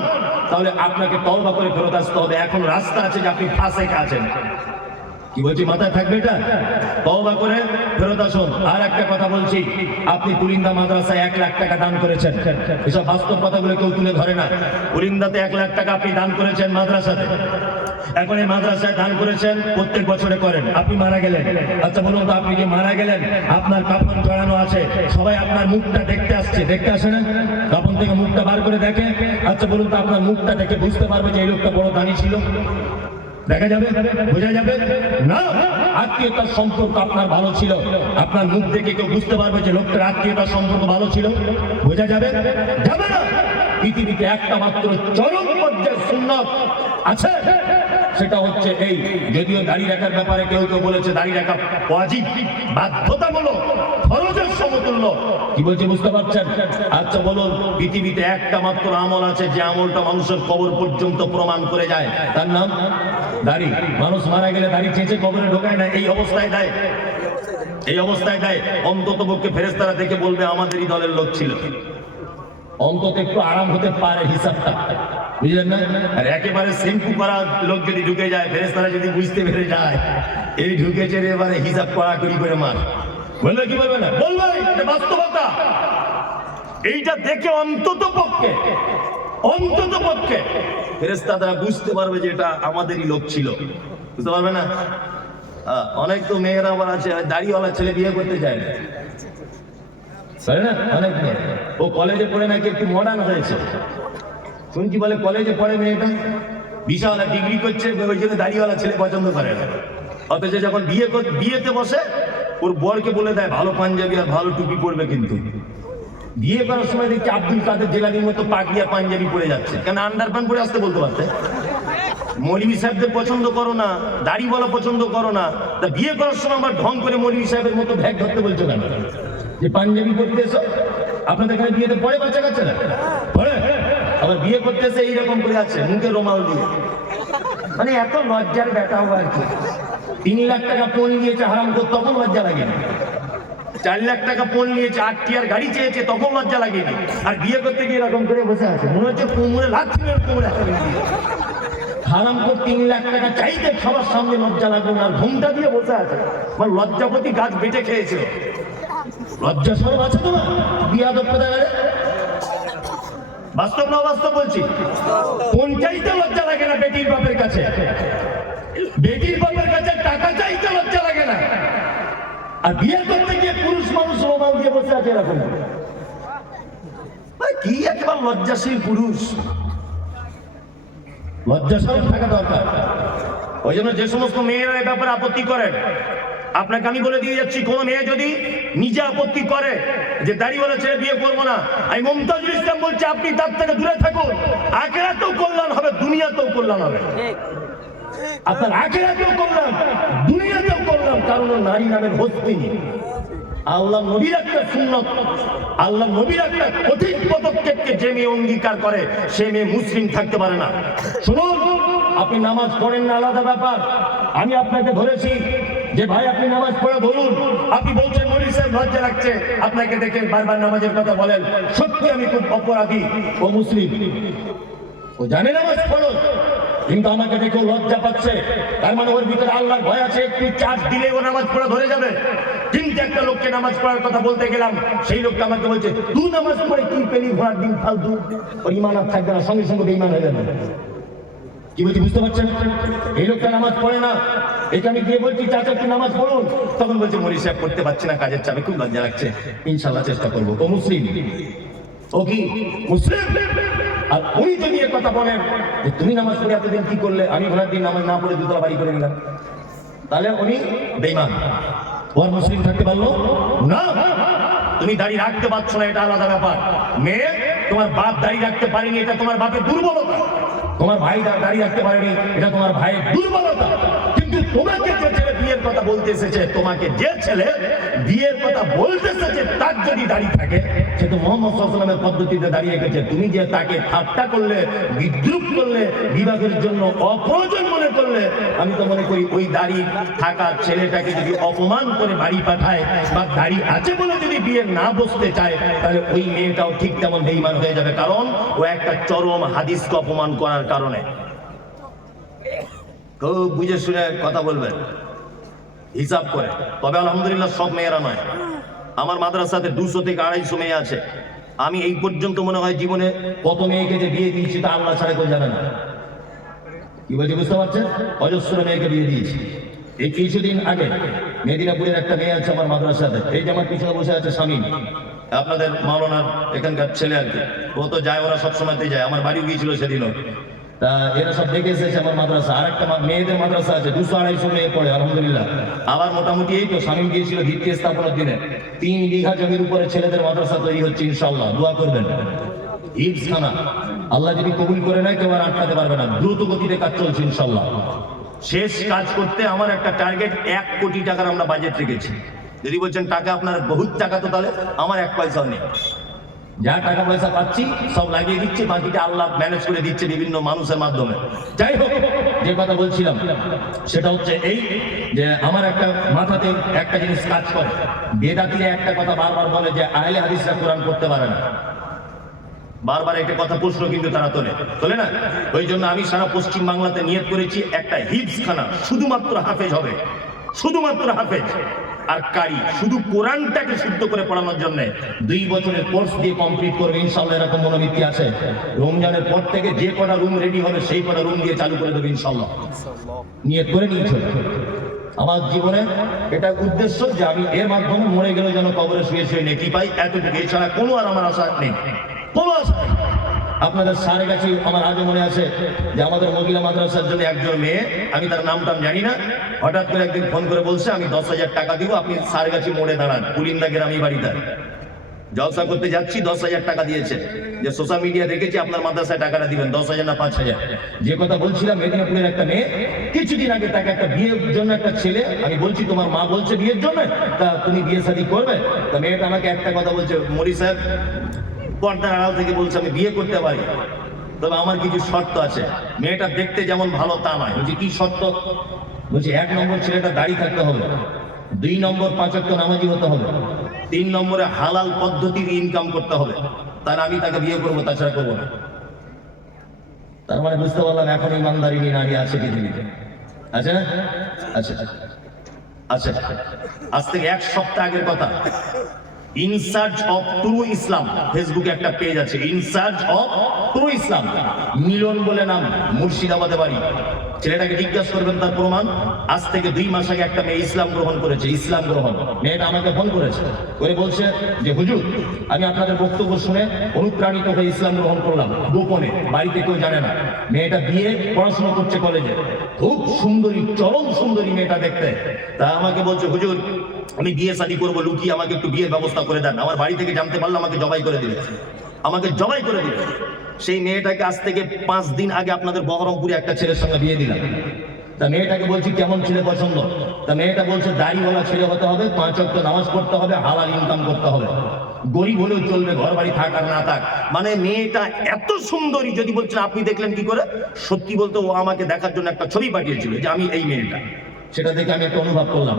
তাহলে আপনাকে তওবা করে ফেরত আসতে হবে। এখন রাস্তা আছে যে আপনি ফাসেক আছেন, কি বলছি মাথায় থাকবে এটা, তওবা করে ফেরত আসুন। আর একটা কথা বলছি, আপনি পুলিন্দা মাদ্রাসায় 1 লাখ টাকা দান করেছেন, এসব বাস্তব কথাগুলো কেউ তুলে ধরে না। পুলিন্দাতে 1 লাখ টাকা আপনি দান করেছেন মাদ্রাসাতে, এখন এই মাদ্রাসায় দান করেছেন, প্রত্যেক বছরে করেন। আপনি মারা গেলেন, আচ্ছা বলুন তো, আপনি যে মারা গেলেন, আপনার কাফন চড়ানো আছে, সবাই আপনার মুখটা দেখতে আসছে, দেখতে আসে না? কাফন থেকে মুখটা বার করে দেখে, আচ্ছা বলুন তো, আপনার মুখটা দেখে বুঝতে পারবে যে এই লোকটা বড় দানি ছিল? দেখা যাবে, বোঝা যাবে না? আত্মীয়তার সম্পর্ক আপনার ভালো ছিল, আপনার মুখ দেখে কেউ বুঝতে পারবে যে লোকটার আত্মীয়তার সম্পর্ক ভালো ছিল? বোঝা যাবে? যাবে না। পৃথিবীতে একটা মাত্র চরম পর্যায়ের সুন্নাত আছে, সেটা হচ্ছে এই। যদিও দাড়ি রাখার ব্যাপারে কেউ কেউ বলেছে দাড়ি রাখা ওয়াজিব, বাধ্যতামূলক, ফরজের সমতুল্য। কি বলছে বুঝতে পারছেন? আচ্ছা বলুন, পৃথিবীতে একটা মাত্র আমল আছে যে আমলটা মানুষের কবর পর্যন্ত প্রমাণ করে যায়, তার নাম দাড়ি। মানুষ মারা গেলে দাড়ি চেঁচে কবরে ঢোকায় না, এই অবস্থায় দেয়, এই অবস্থায় দেয়। অন্তত পক্ষে ফেরেশতারা দেখে বলবে আমাদেরই দলের লোক ছিল, অন্তত একটু আরাম হতে পারে হিসাবটা, বুঝলেন না? আর একেবারে শ্যাম্পু করা লোক যদি ঢুকে যায়, ফেরেশতারা যদি বুঝতে পেরে যায় এই ঢুকেছে রে, এবারে হিসাব কড়াকড়ি করে মার, বলবে কি বলবে না? বলবে, এটা বাস্তবতা। এইটা দেখে অন্তত পক্ষে ফেরেশতারা বুঝতে পারবে যে এটা আমাদেরই লোক ছিল, বুঝতে পারবে না? অনেক তো মেয়েরা আবার আছে, দাড়িওয়ালা ছেলে বিয়ে করতে চায় না, অনেক মেয়ে। ও কলেজে পড়ে নাকি একটু মডার্ন হয়েছে, শুনছি বলে কলেজে পড়ে মেয়েটা, বিশাল ডিগ্রি করছে, ওই জন্য দাড়িওয়ালা ছেলে পছন্দ করে না। অথচ যখন বিয়েতে বসে, ওর বরকে বলে দেয় ভালো পাঞ্জাবি আর ভালো টুপি পরবে, কিন্তু বিয়ে করার সময় দেখছি আব্দুল কাদের জেলানির মতো পাগড়ি আর পাঞ্জাবি পরে যাচ্ছে। কেন আন্ডার প্যান্ট পরে আসতে বলতে পারতে? মৌলভী সাহেবদের পছন্দ করো না, দাড়ি বলা পছন্দ করো না, তা বিয়ে করার সময় আবার ঢং করে মৌলভী সাহেবের মতো ব্যাগ ধরতে বলছো কেন? যে পাঞ্জাবি পরতে এসো, আপনাদের এখানে বিয়েতে পড়ে বাচ্চা কাচ্চা না পড়ে, আবার বিয়ে করতেছে এইরকম করে আছে, মুখে রুমাল দিয়ে, মানে এত লজ্জার ব্যাটাও আর কি। 3 লাখ টাকা পণ নিয়েছে হারাম করে, তখন লজ্জা লাগেনি। 4 লাখ টাকা পণ নিয়েছে, 8 টিয়ার গাড়ি চেয়েছে, তখন লজ্জা লাগেনি। আর বিয়ে করতে গিয়ে এরকম করে বসে আছে, মনে হচ্ছে কোমরে লাথি মেরে কোমরে একটা দিয়ে হারাম করে 3 লাখ টাকা চাইতে সবার সামনে লজ্জা লাগবে না, আর ঘুমটা দিয়ে বসে আছে। আমার লজ্জাপতি গাছ বেটে খেয়েছিল, লজ্জা সরব আছে তোমার? বিয়া দপ্তর গেলে বাস্তব না বাস্তব বলছি, কোন চাইতে লজ্জা লাগে না বেটির বাপের কাছে? বেটির বাপের কাছে টাকা চাইতে লজ্জা লাগে না, আর বিয়ে করতে গিয়ে পুরুষ মানুষ রোমাল দিয়ে বসে আছে এরকম। কি একবার লজ্জাশীল পুরুষ, লজ্জাশীল থাকা দরকার। ওই জন্য যে সমস্ত মেয়েরা এই ব্যাপারে আপত্তি করেন, আপনাকে আমি বলে দিয়ে যাচ্ছি, কোন মেয়ে যদি নিজে আপত্তি করে যে দাড়িওয়ালা ছেলে বিয়ে করবো না, আমি মুমতাজুল ইসলাম বলছি আপনি তার থেকে দূরে থাকুন। আখিরাতেও কল্যাণ হবে, দুনিয়াতেও কল্যাণ হবে, আপনার আখিরাতেও কল্যাণ, দুনিয়াতেও কল্যাণ। কারণ নারী নামের হস্তি, আল্লাহ নবীর একটা সুন্নত, আল্লাহ নবীর একটা কঠিন পদক্ষেপকে যে মেয়ে অঙ্গীকার করে সে মেয়ে মুসলিম থাকতে পারে না। শুনুন, আপনি নামাজ পড়েন না আলাদা ব্যাপার, আমি আপনাকে ধরেছি যে ভাই আপনি নামাজ পড়ে ধরুন, আপনি বলছেন মৌলভী সাহেব লজ্জা লাগছে আপনাকে দেখে বারবার নামাজের কথা বলেন, সত্যি আমি খুব অপরাধী। ও মুসলিম, ও জানে নামাজ ফরজ, কিন্তু আমাকে দেখে লজ্জা পাচ্ছে। তার মানে ওর ভিতরে আল্লাহর ভয় আছে, একটু চাপ দিলে ও নামাজ পড়া ধরে যাবে। কিন্তু একটা লোককে নামাজ পড়ার কথা বলতে গেলাম, সেই লোকটা আমাকে বলছে তুই নামাজ পড়ে কি পেলি ঘোড়ার ডিম ফালতু, ওর ইমান আর থাকবে না, সঙ্গে সঙ্গে বেঈমান হয়ে যাবে। কি বলছি বুঝতে পারছেন? এই লোকটা নামাজ পড়ে না, এটা আমি গিয়ে বলছি চাচা একটু নামাজ পড়ুন, তখন বলছে মরি সাহেব করতে পারছি না, কাজের চাপে খুব লজ্জা লাগছে, ইনশাল্লাহ চেষ্টা করবো। ও মুসলিম, ও কি মুসলিম? আর উনি যদি এ কথা বলেন যে তুমি নামাজ পড়ে এতদিন কি করলে, আমি ঘোড়ার দিন নামাজ না পড়ে দুতলা বাড়ি করে নিলাম, তাহলে উনি বেঈমান। ওর মুসলিম থাকতে পারলো না। তুমি দাঁড়িয়ে রাখতে পারছো না, এটা আলাদা ব্যাপার। মেয়ে, তোমার বাপ দাঁড়িয়ে রাখতে পারেনি, এটা তোমার বাপের দুর্বলতা। তোমার ভাই দাঁড়িয়ে রাখতে পারেনি, এটা তোমার ভাইয়ের দুর্বলতা। কিন্তু তোমাকে যে ছেলে বিয়ের কথা বলতে এসেছে, তোমাকে যে ছেলে বিয়ের কথা বলতে এসেছে, তার যদি দাঁড়িয়ে থাকে, সে তো মুহাম্মদ সাল্লাল্লাহু আলাইহি ওয়াসাল্লামের পদ্ধতিতে দাঁড়িয়ে গেছে। তুমি যে তাকে ঠাট্টা করলে, বিদ্রুপ করলে, বিভাগের জন্য অপ্রয়োজন মনে করলে, আমি তো মনে করি ওই দাঁড়িয়ে থাকা ছেলেটাকে যদি অপমান করে বাড়ি পাঠায়, বা দাঁড়িয়ে আছে বলে যদি বিয়ে না বসতে চায়, তাহলে ওই মেয়েটাও ঠিক তেমন বেঈমান হয়ে যাবে। কারণ ও একটা চরম হাদিসকে অপমান করার কারণে। খুব বুঝে শুনে কথা বলবেন, হিসাব করে। তবে আলহামদুলিল্লাহ সব মেয়েরা নয়, আমার মাদ্রাসাতে 200 থেকে 250 মেয়ে আছে। আমি এই পর্যন্ত মনে হয় জীবনে কত মেয়েকে যে বিয়ে দিয়েছি তা আল্লাহ ছাড়া কেউ জানে না। কি বলছি বুঝতে পারছেন? অজস্র মেয়েকে বিয়ে দিয়েছি। এই কিছুদিন আগে মেদিনীপুরের একটা মেয়ে আছে আমার মাদ্রাসাতে, এই যে আমার পিছনে বসে আছে শামীম, আপনাদের মাওলানার এখানকার ছেলে আর কি। ও তো যায়, ওরা সবসময়তেই যায়, আমার বাড়িও গিয়েছিল সেদিনও। তা এরা সব দেখে এসেছে আমার মাদ্রাসা। আর একটা মেয়েদের মাদ্রাসা আছে, 200-250 মেয়ে পড়ে আলহামদুলিল্লাহ। আবার মোটামুটি এই তো শামীম গিয়েছিল ভিত্তি স্থাপনের দিনে, 3 বিঘা জমির উপরে ছেলেদের মাদ্রাসা তৈরি হচ্ছে ইনশাআল্লাহ। দোয়া করবেন। হিফজখানা আল্লাহ যদি কবুল করে নেয়, কেউ আর আটকাতে পারবে না। দ্রুত গতিতে কাজ চলছে ইনশাআল্লাহ। শেষ কাজ করতে আমার একটা টার্গেট 1 কোটি টাকার আমরা বাজেট রেখেছি। যদি বলছেন টাকা আপনার বহুত টাকা, তো তাহলে আমার 1 পয়সাও নেই। যা টাকা পয়সা পাচ্ছি সব লাগিয়ে দিচ্ছি, বাকিটা আল্লাহ ম্যানেজ করে দিচ্ছে বিভিন্ন মানুষের মাধ্যমে। যাই হোক, যে কথা বলছিলাম সেটা হচ্ছে এই যে আমার একটা মাথাতে একটা জিনিস কাজ করে। বেদাতিরা একটা কথা বারবার বলে যে আহলে হাদিসরা কোরআন পড়তে পারে না। বারবার একটা কথা প্রশ্ন কিন্তু তারা তোলে না। ওই জন্য আমি সারা পশ্চিম বাংলাতে নিয়ত করেছি একটা হিফজখানা, শুধুমাত্র হাফেজ হবে, শুধুমাত্র হাফেজ আর কারি, শুধু কোরআনটাকে শুদ্ধ করে পড়ানোর জন্য 2 বছরের কোর্স দিয়ে কমপ্লিট করবে ইনশাআল্লাহ। এরকম মনোবৃত্তি আছে। রমজানের পর থেকে যে কটা রুম রেডি হবে সেই কটা রুম দিয়ে চালু করে দেবে ইনশাআল্লাহ। নিয়ত করে নিয়েছে। আমার জীবনে এটা উদ্দেশ্য যে আমি এর মাধ্যমে মরে গেলে যেন কবরে শুয়ে শুয়ে নেকি পাই, এতটুকু। এছাড়া কোনো আর আমার আশা নেই, কোনো আশা নেই। আপনাদের সারে কাছে আমার আজও মনে আছে যে আমাদের মহিলা মাদ্রাসার জন্য একজন মেয়ে, আমি তার নামটা জানি না, হঠাৎ করে একদিন ফোন করে বলছে আমি 10,000 টাকা দিব, আপনি সারগাছি মোড়ে দাঁড়ান, কুলিন্দা গ্রামী বাড়িতে জলসা করতে যাচ্ছি। 10,000 টাকা দিয়েছে, যে সোশ্যাল মিডিয়া দেখেছি আপনার মাদ্রাসায় টাকাটা দিবেন, 10,000 না 5,000। যে কথা বলছিলাম, মেদিনীপুরের একটা মেয়ে, কিছুদিন আগে তাকে একটা বিয়ের জন্য একটা ছেলে, আমি বলছি তোমার মা বলছে বিয়ের জন্য, তা তুমি বিয়ে শাদী করবে? তা মেয়েটা আমাকে একটা কথা বলছে, মরি সাহেব পর্দার আড়াল থেকে বলছে আমি বিয়ে করতে পারি, তবে আমার কিছু শর্ত আছে। মেয়েটা দেখতে যেমন ভালো তা নয়। বলছি কি শর্ত? বলছি 1 নম্বর ছেলেটা দাড়ি থাকতে হবে, 2 নম্বর 5 ওয়াক্ত নামাজি হতে হবে, 3 নম্বরে হালাল পদ্ধতির ইনকাম করতে হবে, তাহলে আমি তাকে বিয়ে করবো, তাছাড়া করবো না। তার মানে বুঝতে পারলাম এখন ইমানদারিনী নারী আছে পৃথিবীতে, আছে না? আচ্ছা আচ্ছা, আজ থেকে 1 সপ্তাহ আগের কথা। ইন সার্চ অফ ট্রু ইসলাম, ফেসবুকে একটা পেজ আছে, ইন সার্চ অফ ট্রু ইসলাম। মিলন বলে নাম, মুর্শিদাবাদে বাড়ি। ছেলেটাকে জিজ্ঞাসা করবেন তার প্রমাণ। আজ থেকে 2 মাস আগে একটা মেয়ে ইসলাম গ্রহণ করেছে। ইসলাম গ্রহণ, মেয়েটা আমাকে ফোন করেছে, করে বলছে যে হুজুর আমি আপনাদের বক্তব্য শুনে অনুপ্রাণিত হয়ে ইসলাম গ্রহণ করলাম, গোপনে, বাড়িতে কেউ জানে না। মেয়েটা বিয়ে পড়াশোনা করছে কলেজে, খুব সুন্দরী, চরম সুন্দরী মেয়েটা দেখতে। তা আমাকে বলছে হুজুর আমি বিয়ে শাদী করবো, লুকিয়ে আমাকে একটু বিয়ের ব্যবস্থা করে দেন, আমার বাড়ি থেকে জানতে পারলে আমাকে জবাই করে দিবে, আমাকে জবাই করে দিবে। সেই মেয়েটাকে আজ থেকে 5 দিন আগে আপনাদের বহরমপুরে একটা ছেলের সঙ্গে বিয়ে দিলাম। তা মেয়েটাকে বলছি কেমন ছেলে পছন্দ? তা মেয়েটা বলছে দাড়িওয়ালা ছেলে হতে হবে, 5 ওয়াক্ত নামাজ পড়তে হবে, হালাল ইনকাম করতে হবে, গরিব হলেও চলবে, ঘর বাড়ি থাক আর না থাক। মানে মেয়েটা এত সুন্দরী, যদি বলছেন আপনি দেখলেন কি করে? সত্যি বলতে ও আমাকে দেখার জন্য একটা ছবি পাঠিয়েছিল যে আমি এই মেয়েটা। সেটা দেখে আমি একটা অনুভব করলাম।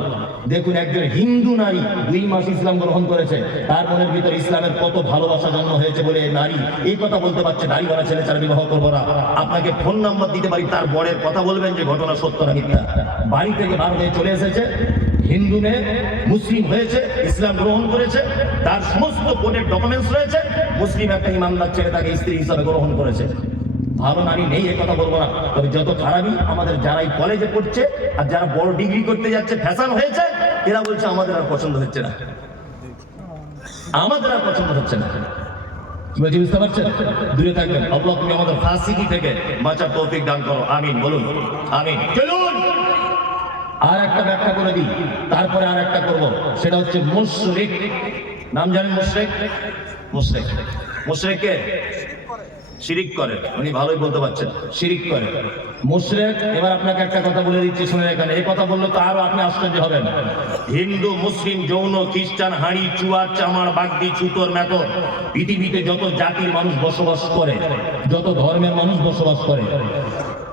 দেখুন, একজন হিন্দু নারী 2 মাস ইসলাম গ্রহণ করেছে, তার মনের ভিতরে ইসলামের কত ভালোবাসা জন্ম হয়েছে বলে এই নারী এই কথা বলতে পারছে, নারীওয়ালা ছেলে ছাড়া বিবাহ করবো না। আপনাকে ফোন নাম্বার দিতে পারি, তার বরের কথা বলবেন যে ঘটনা সত্য না মিথ্যা। বাড়ি থেকে বার হয়ে চলে এসেছে, হিন্দু মেয়ে মুসলিম হয়েছে, ইসলাম গ্রহণ করেছে, তার সমস্ত কোর্টের ডকুমেন্টস রয়েছে, মুসলিম একটা ইমানদার ছেলে তাকে স্ত্রী হিসাবে গ্রহণ করেছে। ভালো নারী নেই এ কথা বলবো না, তবে যত খারাপই আমাদের যারা এই কলেজে পড়ছে আর যারা বড় ডিগ্রি করতে যাচ্ছে, ফ্যাশন হয়েছে, এরা বলছে আমাদের আর পছন্দ হচ্ছে না, আমাদের আর পছন্দ হচ্ছে না। কি বলছি বুঝতে পারছেন? দূরে থাকবেন। আল্লাহ তুমি আমাদের ফাসিকি থেকে বাঁচার তৌফিক দান করো, আমিন বলুন, আমিন। চলুন আর একটা ব্যাখ্যা করে দিই, তারপরে আর একটা করবো, সেটা হচ্ছে মুশরিক। নাম জানেন মুশরিক? মুশরিক, মুশরিক কে? শিরিক করে, উনি ভালোই বলতে পারছেন, শিরিক করে মুশরিক। এবার আপনাকে একটা কথা বলে দিচ্ছি, শুনে এখানে এই কথা বললে তো আরো আপনি আশ্চর্য হবেন। হিন্দু, মুসলিম, জৈন, খ্রিস্টান, হাঁড়ি, চুয়ার, চামার, বাগদি, ছুতর, মেতর, পৃথিবীতে যত জাতির মানুষ বসবাস করে, যত ধর্মের মানুষ বসবাস করে,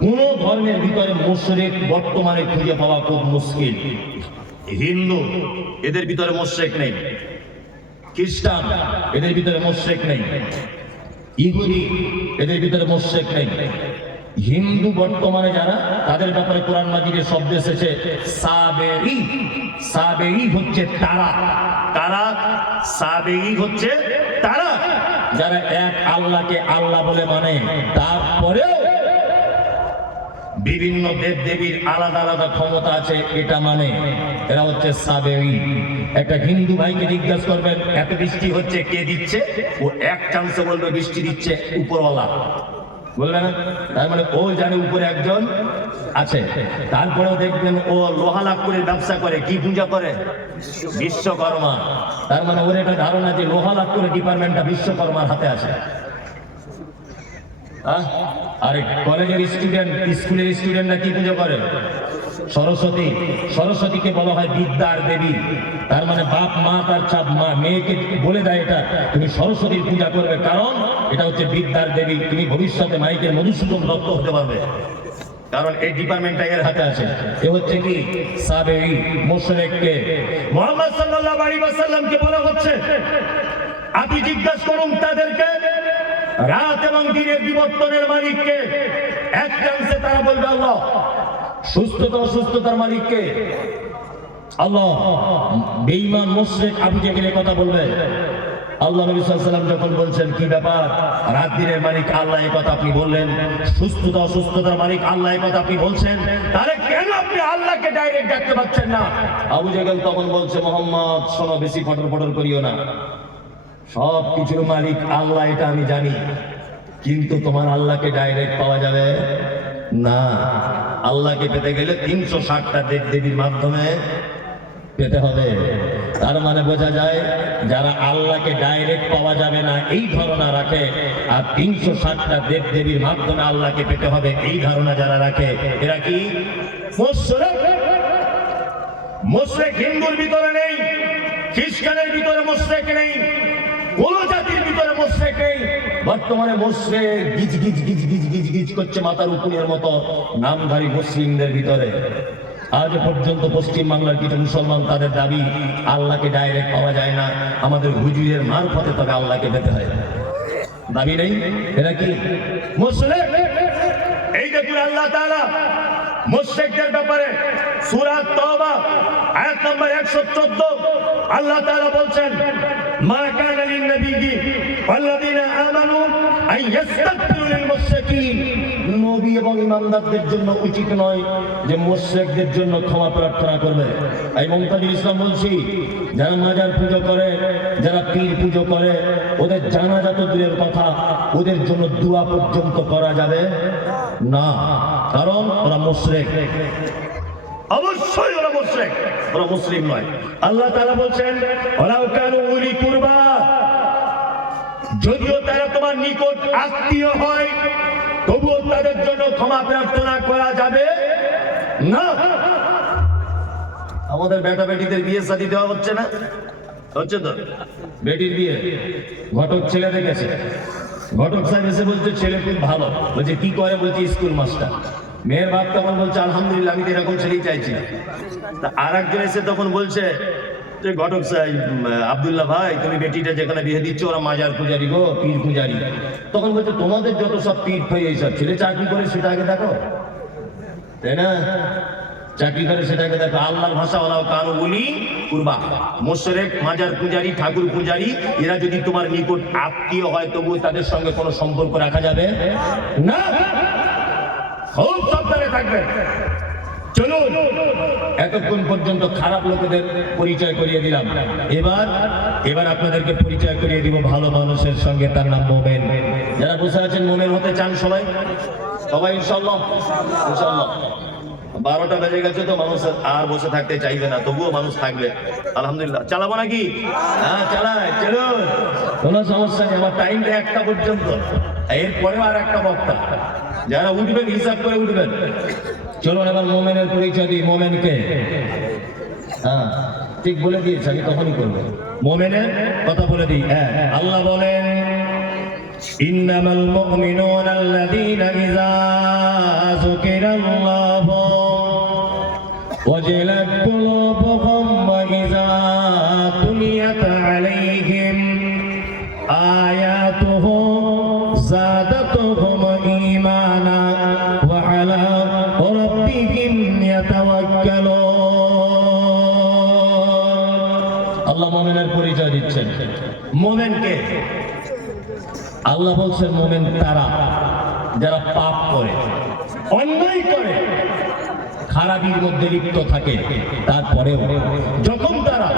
কোন ধর্মের ভিতরে মুশরিক বর্তমানে খুঁজে পাওয়া খুব মুশকিল। হিন্দু, এদের ভিতরে মুশরিক নেই। খ্রিস্টান, এদের ভিতরে মুশরিক নেই। ইহুদি, এদের ভিতরে মুশরিক নেই। হিন্দু বর্তমানে যারা, তাদের ব্যাপারে কোরআন মাজিদে শব্দ এসেছে সাবেঈ। সাবেঈ হচ্ছে তারা, তারা সাবেঈ হচ্ছে তারা যারা এক আল্লাহকে আল্লাহ বলে মানে, তারপরেও বিভিন্ন দেব দেবীর আলাদা আলাদা ক্ষমতা আছে এটা মানে, এরা হচ্ছে সাবেঈ। একটা হিন্দু ভাইকে জিজ্ঞাসা করবেন এত বৃষ্টি হচ্ছে কে দিচ্ছে, ও এক চান্সে বলবে বৃষ্টি দিচ্ছে উপরওয়ালা, বলবে না? তার মানে ও জানে উপরে একজন আছে। তারপরেও দেখবেন ও লোহা লাকড়ির ব্যবসা করে, কি পূজা করে? বিশ্বকর্মা। তার মানে ওর একটা ধারণা যে লোহা লাকড়ির ডিপার্টমেন্টটা বিশ্বকর্মার হাতে আছে। আর কলেজের স্টুডেন্ট, স্কুলের স্টুডেন্টরা কি পুজো করে? সরস্বতী। সরস্বতীকে বলা হয় বিদ্যার দেবী। তার মানে বাপ মা তার মা মেয়েকে বলে দেয় এটা তুমি সরস্বতীর পূজা করবে, কারণ এটা হচ্ছে বিদ্যার দেবী, তুমি ভবিষ্যতে মাইকের মধুসূদন দত্ত হতে পারবে, কারণ এই ডিপার্টমেন্টটা এর হাতে আছে। এ হচ্ছে কি? সাবেঈ। মুশরিককে মুহাম্মদ সাল্লাল্লাহু আলাইহি ওয়াসাল্লামকে বলা হচ্ছে, আপনি জিজ্ঞাসা করুন তাদেরকে রাত এবং দিনের বিবর্তনের মালিককে। এক চান্সে তারা বলবে আল্লাহ। সুস্থতা অসুস্থতার মালিককে? আল্লাহ। বেঈমান মুশরিক আবু জেহেলের কথা বলবে। আল্লাহ নবী সাল্লাল্লাহু আলাইহি ওয়াসাল্লাম যখন বলছেন কি ব্যাপার, রাত দিনের মালিক আল্লাহ এই কথা আপনি বললেন, সুস্থতা অসুস্থতার মালিক আল্লাহ এই কথা আপনি বলছেন, তাহলে কেন আপনি আল্লাহকে ডাইরেক্ট ডাকতে পারছেন না? আবু জেহেল তখন বলছে, মোহাম্মদ শোনো, বেশি ফটর ফটর করিও না, সব কিছুর মালিক আল্লাহ এটা আমি জানি, কিন্তু তোমার আল্লাহকে ডাইরেক্ট পাওয়া যাবে না। আল্লাহকে পেতে গেলে 360টা দেব দেবীর মাধ্যমে পেতে হবে। তার মানে বোঝা যায় যারা আল্লাহকে ডাইরেক্ট পাওয়া যাবে না এই ধারণা রাখে, আর 360টা দেব দেবীর মাধ্যমে আল্লাহকে পেতে হবে এই ধারণা যারা রাখে, এরা কি মুশরিক? মুশরিক হিন্দুর ভিতরে নেই, খ্রিস্টানের ভিতরে মুশরিক নেই, কোন জাতির ভিতরে মুশরিক নেই। বর্তমানে মুশরিক গিজ গিজ গিজ গিজ গিজ গিজ করছে মাথার উপরের মতো নামধারী মুসলিমদের ভিতরে। আজ পর্যন্ত পশ্চিম বাংলার কিছু মুসলমান তাদের দাবি আল্লাহকে ডাইরেক্ট পাওয়া যায় না, আমাদের হুজুরের মারফতে তবে আল্লাহকে পেতে হয়। দাবি নেই, এরা কি মুশরিক? এই দেখুন আল্লাহ তাআলা মুশরিকদের ব্যাপারে সূরা তাওবা আয়াত নম্বর 114 আল্লাহ তাআলা বলছেন, মা কানা লিন নবিয়্যি ওয়াল্লাযীনা আমানু আন ইস্তাগফিরু লিল মুশরিকিন। নবী এবং ইমানদারদের জন্য উচিত নয় যে মুশরিকদের জন্য ক্ষমা প্রার্থনা করবে। এই মুমতাজুল ইসলাম বলছি, যারা মাজার পুজো করে, যারা পীর পুজো করে, ওদের জানাজা তো দূরের কথা, ওদের জন্য দোয়া পর্যন্ত করা যাবে না, কারণ ওরা মুশরিক। অবশ্যই ওরা মুশরিক, ওরা মুসলিম নয়। আল্লাহ তাআলা বলছেন, ওয়ালাউ কানু উলি কুরবা, যদিও তারা তোমার নিকট আত্মীয় হয়, তবুও তাদের জন্য ক্ষমা প্রার্থনা করা যাবে না। আমাদের বেটা বেটিদের বিয়ে শাদী দেওয়া হচ্ছে না? হচ্ছে তো। বেটির বিয়ে ঘটক ছেলে দেখেছে, ঘটক সাহেব এসে বলছে ছেলে খুব ভালো, বলছে কি করে? বলছে স্কুল মাস্টার। মেয়ের বাপ তখন বলছে আলহামদুলিল্লাহ, আমি তো এরকম ছেলেই চাইছি। তা আর একজন এসে তখন বলছে যে ঘটক সাহেব, আব্দুল্লাহ ভাই, তুমি বেটিটা যেখানে বিয়ে দিচ্ছ ওরা মাজার পূজারি গো, পীর পূজারি। তখন বলছে তোমাদের যত সব পীর ফাই এইসব, ছেলে চাকরি করে সেটা আগে দেখো, তাই না? চাকরি করে সেটাকে দেখো। আল্লাহর ভাষা ওলাও কানু বলি কুরবা, মোশরেক, মাজার পূজারি, ঠাকুর পূজারি, এরা যদি তোমার নিকট আত্মীয় হয় তবু তাদের সঙ্গে কোনো সম্পর্ক রাখা যাবে না। খুব সাবধানে থাকবেন। চলুন, এতক্ষণ পর্যন্ত খারাপ লোকেদের পরিচয় করিয়ে দিলাম, এবার আপনাদেরকে পরিচয় করিয়ে দিব ভালো মানুষের সঙ্গে, তার নাম মোমেন। যারা বসে আছেন মোমেন হতে চান সবাই ইনশাআল্লাহ। 12টা বেজে গেছে তো মানুষ আর বসে থাকতে চাইবে না, তবুও মানুষ থাকবে। আলহামদুলিল্লাহ, চালাবো নাকি? হ্যাঁ চালাই, চলুন, কোনো সমস্যা নেই। আমার টাইমটা 1টা পর্যন্ত, এরপরেও আর একটা বক্তা। যারা উঠবেন হিসাব করে উঠবেন। চলুন এবার মোমেনের পরিচয় দিই। মোমেনকে হ্যাঁ ঠিক বলে দিয়েছে, আমি তখনই করবো। মোমেনের কথা বলে দিই। হ্যাঁ, আল্লাহ বলেন ইন্নামাল মুমিনুনা আল্লাযীনা ইযা যুকিরাল্লাহু ওয়াজিলাত কুলুবুহুম ওয়া ইযা তুলিয়াত আলাইহিম আয়াতুহু যাদাতুহুম ঈমানা ওয়া আলা রাব্বিহিম ইয়াতাওয়াক্কালুন। আল্লাহ মুমিনের পরিচয় দিচ্ছেন। মুমিনকে আল্লাহ বলছেন মুমিন তারা যারা পাপ করে, অন্যায় করে, খারাপির মধ্যে লিপ্ত থাকে, তারপরেও যখন তারা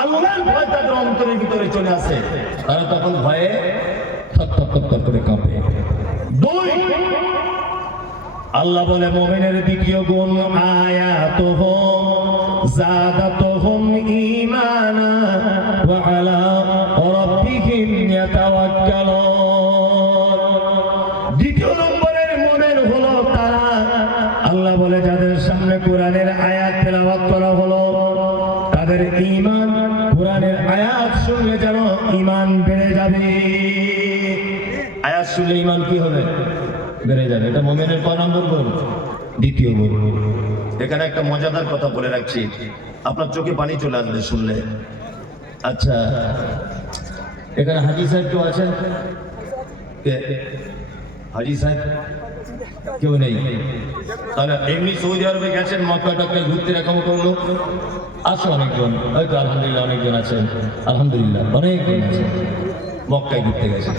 আল্লাহর ভয় তাদের অন্তরের ভিতরে চলে আসে, তারা তখন ভয়ে থরথর করে কাঁপে। 2, আল্লাহ বলে মুমিনের দ্বিতীয় গুণ আয়াতুহু যাদাতুহুম ঈমানা ওয়া আলা রাব্বিহিম ইয়াতাওয়াক্কালুন। দ্বিতীয় নম্বরের মুমিন হলো তারা, আল্লাহ বলে যাদের সামনে কোরআনের আয়াত তেলাওয়াত করা হলো, তাদের ঈমান কোরআনের আয়াত শুনলে যেন ঈমান বেড়ে যাবে। আয়াত শুনলে ঈমান কি হবে? বেড়ে যাবে। এটা মুমিনের কয় নম্বর গুণ? দ্বিতীয় গুণ। এখানে একটা মজাদার কথা বলে রাখছি, আপনার চোখে পানি চলে আসবে শুনলে। আচ্ছা, এখানে হাজি সাহেব কেউ আছেন? হাজি সাহেব কেউ নেই? তাহলে এমনি সৌদি আরবে গেছেন, মক্কা টক্কা ঘুরতে, এরকম করলো আসো অনেকজন, হয়তো আলহামদুলিল্লাহ অনেকজন আছেন, আলহামদুলিল্লাহ অনেকজন আছেন মক্কায় ঘুরতে গেছেন।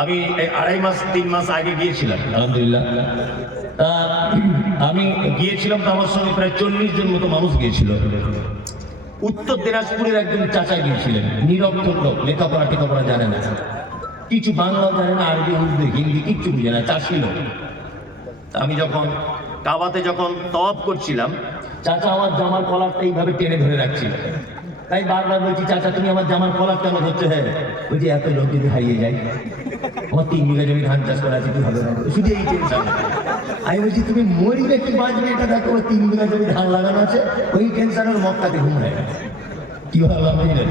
আমি 2.5 মাস আগে গিয়েছিলাম, আলহামদুলিল্লাহ। তা আমি গিয়েছিলাম, তো আমার সঙ্গে প্রায় 40 জন মতো মানুষ গিয়েছিল। উত্তর দিনাজপুরের একজন চাচা গিয়েছিলেন, নিরক্ষর লোক, লেখাপড়া জানে না, কিছু বাংলাও জানে না, আরবি উর্দু হিন্দি কিচ্ছু বুঝে না, চাষি লোক। আমি যখন কাবাতে যখন তওয়াফ করছিলাম, চাচা আমার জামার কলারটা এইভাবে টেনে ধরে রাখছিল। তাই বারবার বলছি, চাচা তুমি আমার জামার কলার কেন ধরছো? হ্যাঁ, বলছি এত লোক যদি হারিয়ে যায়, আমার 3 বিঘা জমি ধান চাষ করা আছে, কি হবে? শুধু এই টেনশন। আমি বলছি তুমি মরিবে কি বাঁচবে এটা দেখো, 3 বিঘা জমি ধান লাগানো আছে, ওই টেনশনের মক্কাতে ঘুম হয় না। কি ভাবলাম বুঝলেন?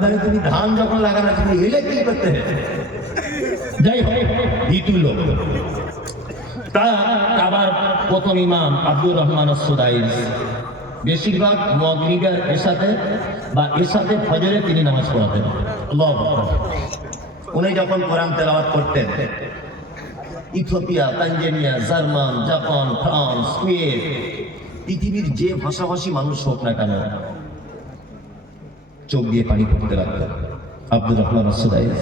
তাহলে তুমি ধান যখন লাগানো আছে এলে কি করতে হবে? যাই হোক, ভিতু লোক। তা আবার প্রথম ইমাম আব্দুর রহমান আস-সুদাইস বেশিরভাগ মাগরিবের এশাতে ফজরে তিনি নামাজ পড়াতেন। আল্লাহু আকবার। উনি যখন কোরআন তেলাওয়াত করতেন, Ethiopia, Tanzania, German, Japan, France, Kuwait, পৃথিবীর যে ভাষাভাষী মানুষ হোক না কেন, চোখ দিয়ে পানি পড়তে লাগতেন। আব্দুর রহমান আস-সুদাইস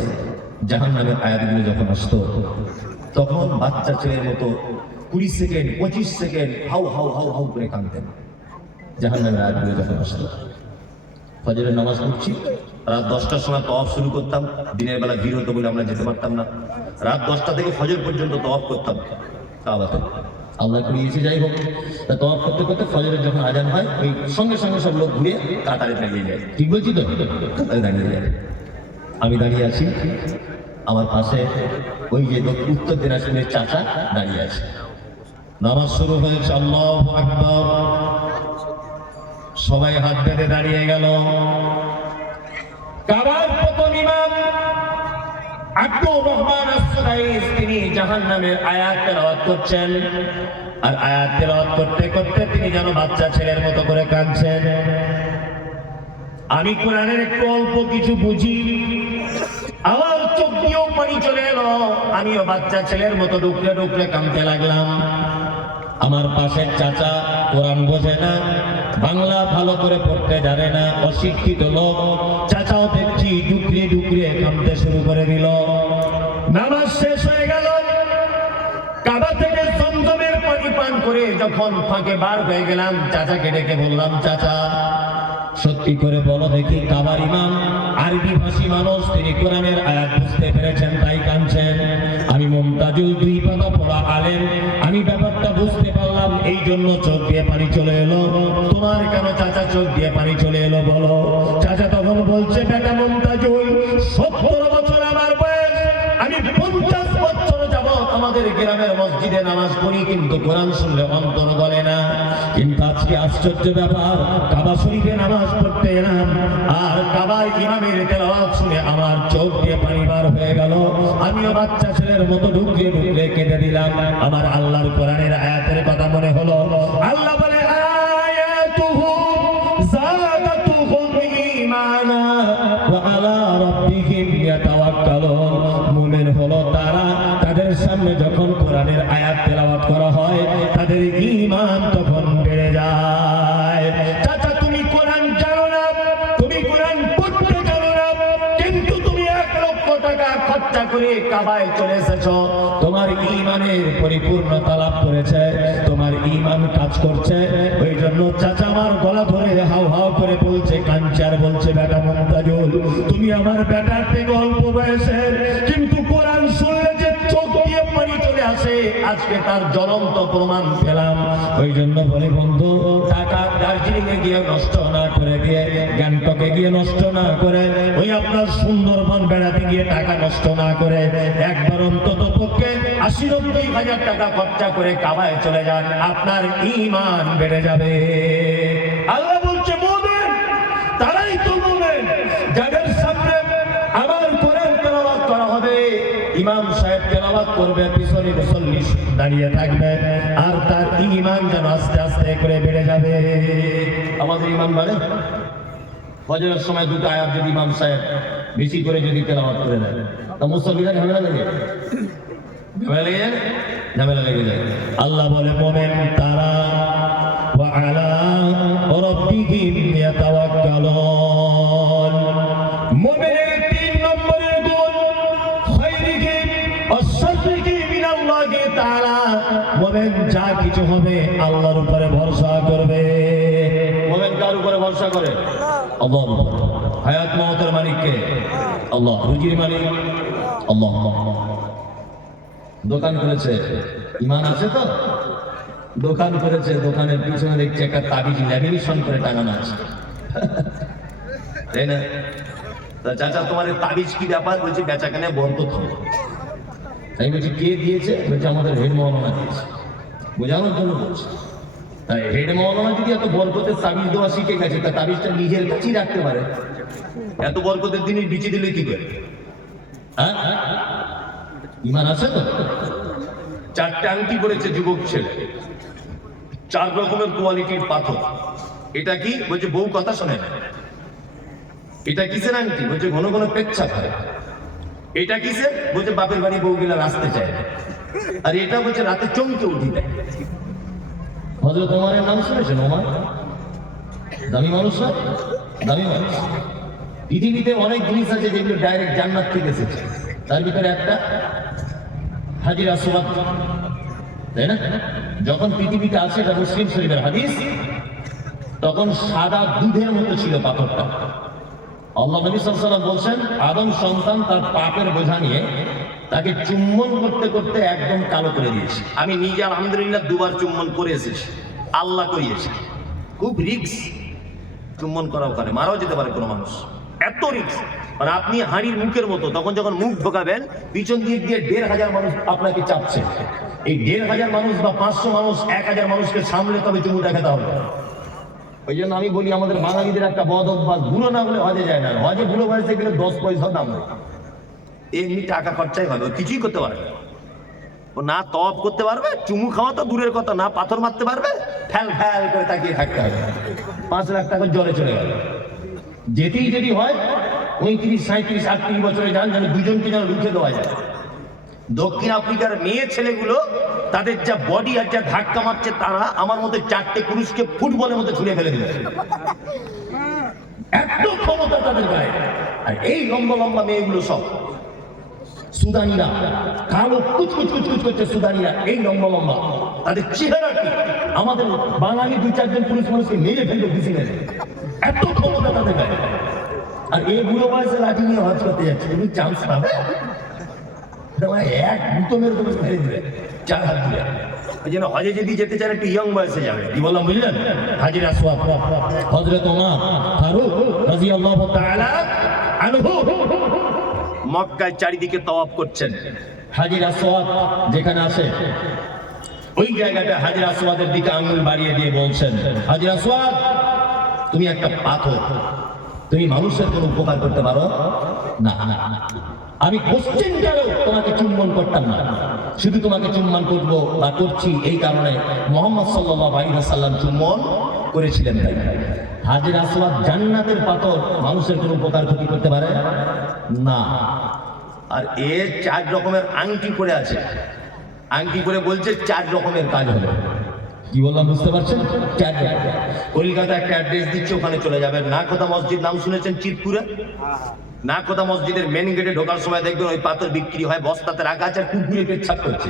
জাহান্নামের আয়াতগুলো যখন আসতো, তখন বাচ্চা ছেলের মতো 20 second 25 second how how how how করে কাঁদতেন। জাহান্নামের আয়াতগুলো যখন আসতো, ফজরের নামাজ পড়ছি, রাত 10টার সময় তওয়াফ শুরু করতাম। দিনের বেলা ভিড় হতো বলে আমরা যেতে পারতাম না। রাত 10টা থেকে ফজর পর্যন্ত তওয়াফ করতাম কাবাতে। আল্লাহ করিয়েছে, যাই হোক। তা তওয়াফ করতে করতে ফজরের যখন আজান হয়, ওই সঙ্গে সঙ্গে সব লোক ঘুরে কাতারে দাঁড়িয়ে যায়। ঠিক বলছি তো? কাতারে দাঁড়িয়ে যায়। আমি দাঁড়িয়ে আছি, আমার পাশে ওই যে উত্তর দিনাজপুরের চাচা দাঁড়িয়ে আছে। নামাজ শুরু হয়েছে, আল্লাহু আকবার। সবাই হাত বেঁধে দাঁড়িয়ে গেল। কাবার প্রথম ইমাম আব্দুর রহমান আস-সুদাইস তিনি জাহান্নামের আয়াত তেলাওয়াত করছেন, আর আয়াত তেলাওয়াত করতে করতে তিনি যেন বাচ্চা ছেলের মতো করে কাঁদছেন। আমি কোরআনের একটু অল্প কিছু বুঝি, আমার চোখ দিয়েও পানি চলে এলো, আমিও বাচ্চা ছেলের মতো ডুকরে ডুকরে কাঁদতে লাগলাম। আমার পাশের চাচা কোরআন বোঝে না, বাংলা ভালো করে পড়তে জানে না, অশিক্ষিত লোক, চাচাও দেখছি ডুকরে ডুকরে কাঁদতে শুরু করে দিল। নামাজ শেষ হয়ে গেল, কাবা থেকে জমজমের পানি পান করে যখন ফাঁকে বার হয়ে গেলাম, চাচাকে ডেকে বললাম, চাচা সত্যি করে বলো দেখি, কাবার ইমাম আরবি ভাষী মানুষ, তিনি কোরআনের আয়াত বুঝতে পেরেছেন তাই কাঁদছেন। আমি মুমতাজুল 2 পাতা পড়া আলেম, আমি ব্যাপারটা বুঝতে পারলাম, এই জন্য চোখ দিয়ে পানি চলে এলো। তোমার কেন চাচা চোখ দিয়ে পানি চলে এলো বলো? চাচা তখন বলছে, বেটা মুমতাজুল, 70 বছর আমার বয়স, আমি 50 বছর যাবত আমাদের গ্রামের মসজিদে নামাজ পড়ি, কিন্তু কোরআন শুনলে অন্তর গলে না। কিন্তু আজকে আশ্চর্য ব্যাপার, কাবা শরীফে নামাজ পড়তে এলাম, আর কাবার ইমামের তেলাওয়াত শুনে আমার চোখ দিয়ে পানি বার হয়ে গেল। আমিও বাচ্চা ছেলের মতো ঢুকরে ঢুকরে কেঁদে দিলাম। আমার আল্লাহর কোরআনের আয়াতের কথা মনে হলো। আল্লাহ বলে, আয়াতুহু যাদাতুহুম ঈমানা ওয়া আলা রাব্বিহিম ইয়াতাওয়াক্কালুন। মুমিন হলো তারা, তাদের সামনে যখন কোরআনের আয়াত তেলাওয়াত করা হয়, তাদের ঈমান তখন বেড়ে যায়। চাচা তুমি কোরআন জানো না, তুমি কোরআন পড়তে জানো না, কিন্তু তুমি 1 লক্ষ টাকা খরচা করে কাবায় চলে এসেছো, তোমার ঈমানের পরিপূর্ণতা লাভ করেছে, তোমার ঈমান কাজ করছে। ওই জন্য চাচা আমার গলা ধরে হাউ হাউ করে বলছে, কাঁদছে আর বলছে, বেটা মুমতাজুল, তুমি আমার বেটার থেকে অল্প বয়সের, কিন্তু কোরআন শুনলে যে চোখ দিয়ে পানি চলে আসে, আজকে তার জ্বলন্ত প্রমাণ পেলাম। ওই জন্য বলি বন্ধু, টাকা দার্জিলিং এ গিয়ে নষ্ট না করে দিয়ে, গ্যাংটকে গিয়ে নষ্ট না করে, ওই আপনার সুন্দরবন বেড়াতে গিয়ে টাকা নষ্ট না করে, একবার অন্তত পক্ষে 80-90 হাজার টাকা খরচা করে কাবায় চলে যান, আপনার ঈমান বেড়ে যাবে। আল্লাহ বলছে, মুমিন তারাই তো মুমিন যাদের সামনে আমার কোরআন তেলাওয়াত করা হবে, ইমাম সাহেব তেলাওয়াত করবে, পিছনে মুসল্লি দাঁড়িয়ে থাকবে, আর তার ঈমান যেন আস্তে আস্তে করে বেড়ে যাবে। আমাদের ঈমান বাড়ে। ফজরের সময় 2টা আয়াত যদি ইমাম সাহেব বেশি করে যদি তেলাওয়াত করে দেয়, তা মুসল্লিরা ঝামেলা লেগে যায়। আল্লাহ বলে, মুমিন তারা ওয়া আলা রাব্বিহিম ইয়াতাওয়াক্কালুন। মুমিনের 3 নম্বরের গুণ, খায়রিহি ওয়াশাররিহি মিনাল্লাহি তাআলা। মুমিন যা কিছু হবে আল্লাহর উপরে ভরসা করবে। মুমিন কার উপরে ভরসা করে? আল্লাহর উপরে। হায়াত মওতের মালিক কে? আল্লাহ। রুজির মালিক আল্লাহ। দোকান করেছে, ঈমান আছে তো? দোকান করেছে, দোকানের পিছনে দেখছে একটা তাবিজ ল্যামিনেশন করে টাঙানো আছে, তাই না? তা চাচা তোমার তাবিজ কি ব্যাপার? বলছি বেচাকেনায় বরকত হবে। তাই বলছি কে দিয়েছে? বলছে আমাদের হেড মৌলানা দিয়েছে। বোঝানোর জন্য বলছে। তাই হেড মৌলানা যদি এত বরকতের তাবিজ দেওয়া শিখে গেছে, তা তাবিজটা নিজের কাছেই রাখতে পারে। এত বরকতের জিনিস বিচি দিলে কি করে? হ্যাঁ, ঈমান আছে তো? 4টে আংটি পড়েছে যুবক ছেলে, 4 রকমের কোয়ালিটির পাথর। এটা কি? বলছে বউ কথা শোনে না। এটা কিসের আংটি? বলছে ঘন ঘন পেচ্ছাপ হয়। এটা কিসের? বলছে বাপের বাড়ি বউ গেলে আসতে চায় না। আর এটা বলছে রাতে চমকে উঠি দেয়। হযরত ওমরের নাম শুনেছেন? ওমর দামি মানুষ না? দামি মানুষ। পৃথিবীতে অনেক জিনিস আছে যেগুলো ডাইরেক্ট জান্নাত থেকে এসেছে, তার ভিতরে একটা হাজির আসওয়াদ, তাই না? যখন পৃথিবীতে আসে, এটা মুসলিম শরীফের হাদিস, তখন সাদা দুধের মতো ছিল পাথরটা। আল্লাহ নবী সাল্লাল্লাহু আলাইহি ওয়াসাল্লাম বলছেন, আদম সন্তান তার পাপের বোঝা নিয়ে তাকে চুম্বন করতে করতে একদম কালো করে দিয়েছে। আমি নিজে আলহামদুলিল্লাহ 2বার চুম্বন করে এসেছি, আল্লাহ করিয়েছে। খুব রিস্ক চুম্বন করা, ওখানে মারাও যেতে পারে কোনো মানুষ, এত রিস্ক। আর আপনি হাঁড়ির মুখের মতো, তখন যখন মুখ ঢোকাবেন, পিছন দিক দিয়ে 1,500 মানুষ আপনাকে চাপছে। এই 1,500 মানুষ বা 500 মানুষ, 1000 মানুষকে সামলে তবে চুমুটা খেতে হবে। ওই জন্য আমি বলি, আমাদের বাঙালিদের একটা বদ অভ্যাস, বুড়ো না হলে হজে যায় না। হজে বুড়ো বয়সে গেলে 10 পয়সা দাম নেই। এমনি টাকা খরচাই হবে, ও কিছুই করতে পারবে না। ও না তওয়াব করতে পারবে, চুমু খাওয়া তো দূরের কথা, না পাথর মারতে পারবে, ফ্যাল ফ্যাল করে তাকিয়ে থাকতে হবে। 5 লাখ টাকা জলে চলে গেল। যেতেই যদি হয় 35, 37, 38 বছরে যান, যেন দুজনকে যেন রুখে দেওয়া যায়। দক্ষিণ আফ্রিকার মেয়ে ছেলেগুলো তাদের যা বডি আর যা ধাক্কা মারছে, তারা আমার মতো 4টে পুরুষকে ফুটবলের মতো ছুঁড়ে ফেলে দিবে, এত ক্ষমতা তাদের গায়ে। আর এই লম্বা লম্বা মেয়েগুলো সব সুদানিরা, কালো কুচকুচ কুচকুচ করছে সুদানিরা, এই লম্বা লম্বা, তাদের চেহারা কি আমাদের বাঙালি 2-4 জন পুরুষ মানুষকে মেরে ফেলবে ঘুষি মেরে, এত ক্ষমতা তাদের গায়ে। আর এই বুড়ো বয়সে লাঠি নিয়ে হজ করতে যাচ্ছে, তুমি চান্স পাবে? এক গুতো মেরে তুমি মেরে দিবে 4 হাত দিয়ে। ওই জন্য হজে যদি যেতে চান একটু ইয়ং বয়সে যাবে। কি বললাম বুঝলেন? হাজির আসওয়াদ হযরত ওমর ফারুক রাদিয়াল্লাহু তাআলা আনহু মক্কায় চারিদিকে তওয়াফ করছেন। হাজির আসওয়াদ যেখানে আসে ওই জায়গাটা হাজির আসওয়াদের দিকে আঙুল বাড়িয়ে দিয়ে বলছেন, হাজির আসওয়াদ তুমি একটা পাথর, তুমি মানুষের কোনো উপকার করতে পারো না। আমি কোশ্চেন কারো তোমাকে চুম্বন করতাম না, শুধু তোমাকে চুম্বন করবো বা করছি এই কারণে মুহাম্মদ সাল্লাল্লাহু আলাইহি ওয়াসাল্লাম চুম্বন করেছিলেন তাই। হাজির আসওয়াদ জান্নাতের পাথর, মানুষের কোনো উপকার ক্ষতি করতে পারে না। আর এ 4 রকমের আংটি পরে আছে, আংটি করে বলছে 4 রকমের কাজ হবে। কি বললাম বুঝতে পারছেন? 4 রকম। কলকাতা একটা অ্যাড্রেস দিচ্ছে, ওখানে চলে যাবেন। নাকোদা মসজিদ নাম শুনেছেন চিতপুরে? নাকোদা মসজিদের মেন গেটে ঢোকার সময় দেখবেন ওই পাথর বিক্রি হয়, বস্তাতে রাখা আছে, কুকুরে পেচ্ছাপ করছে।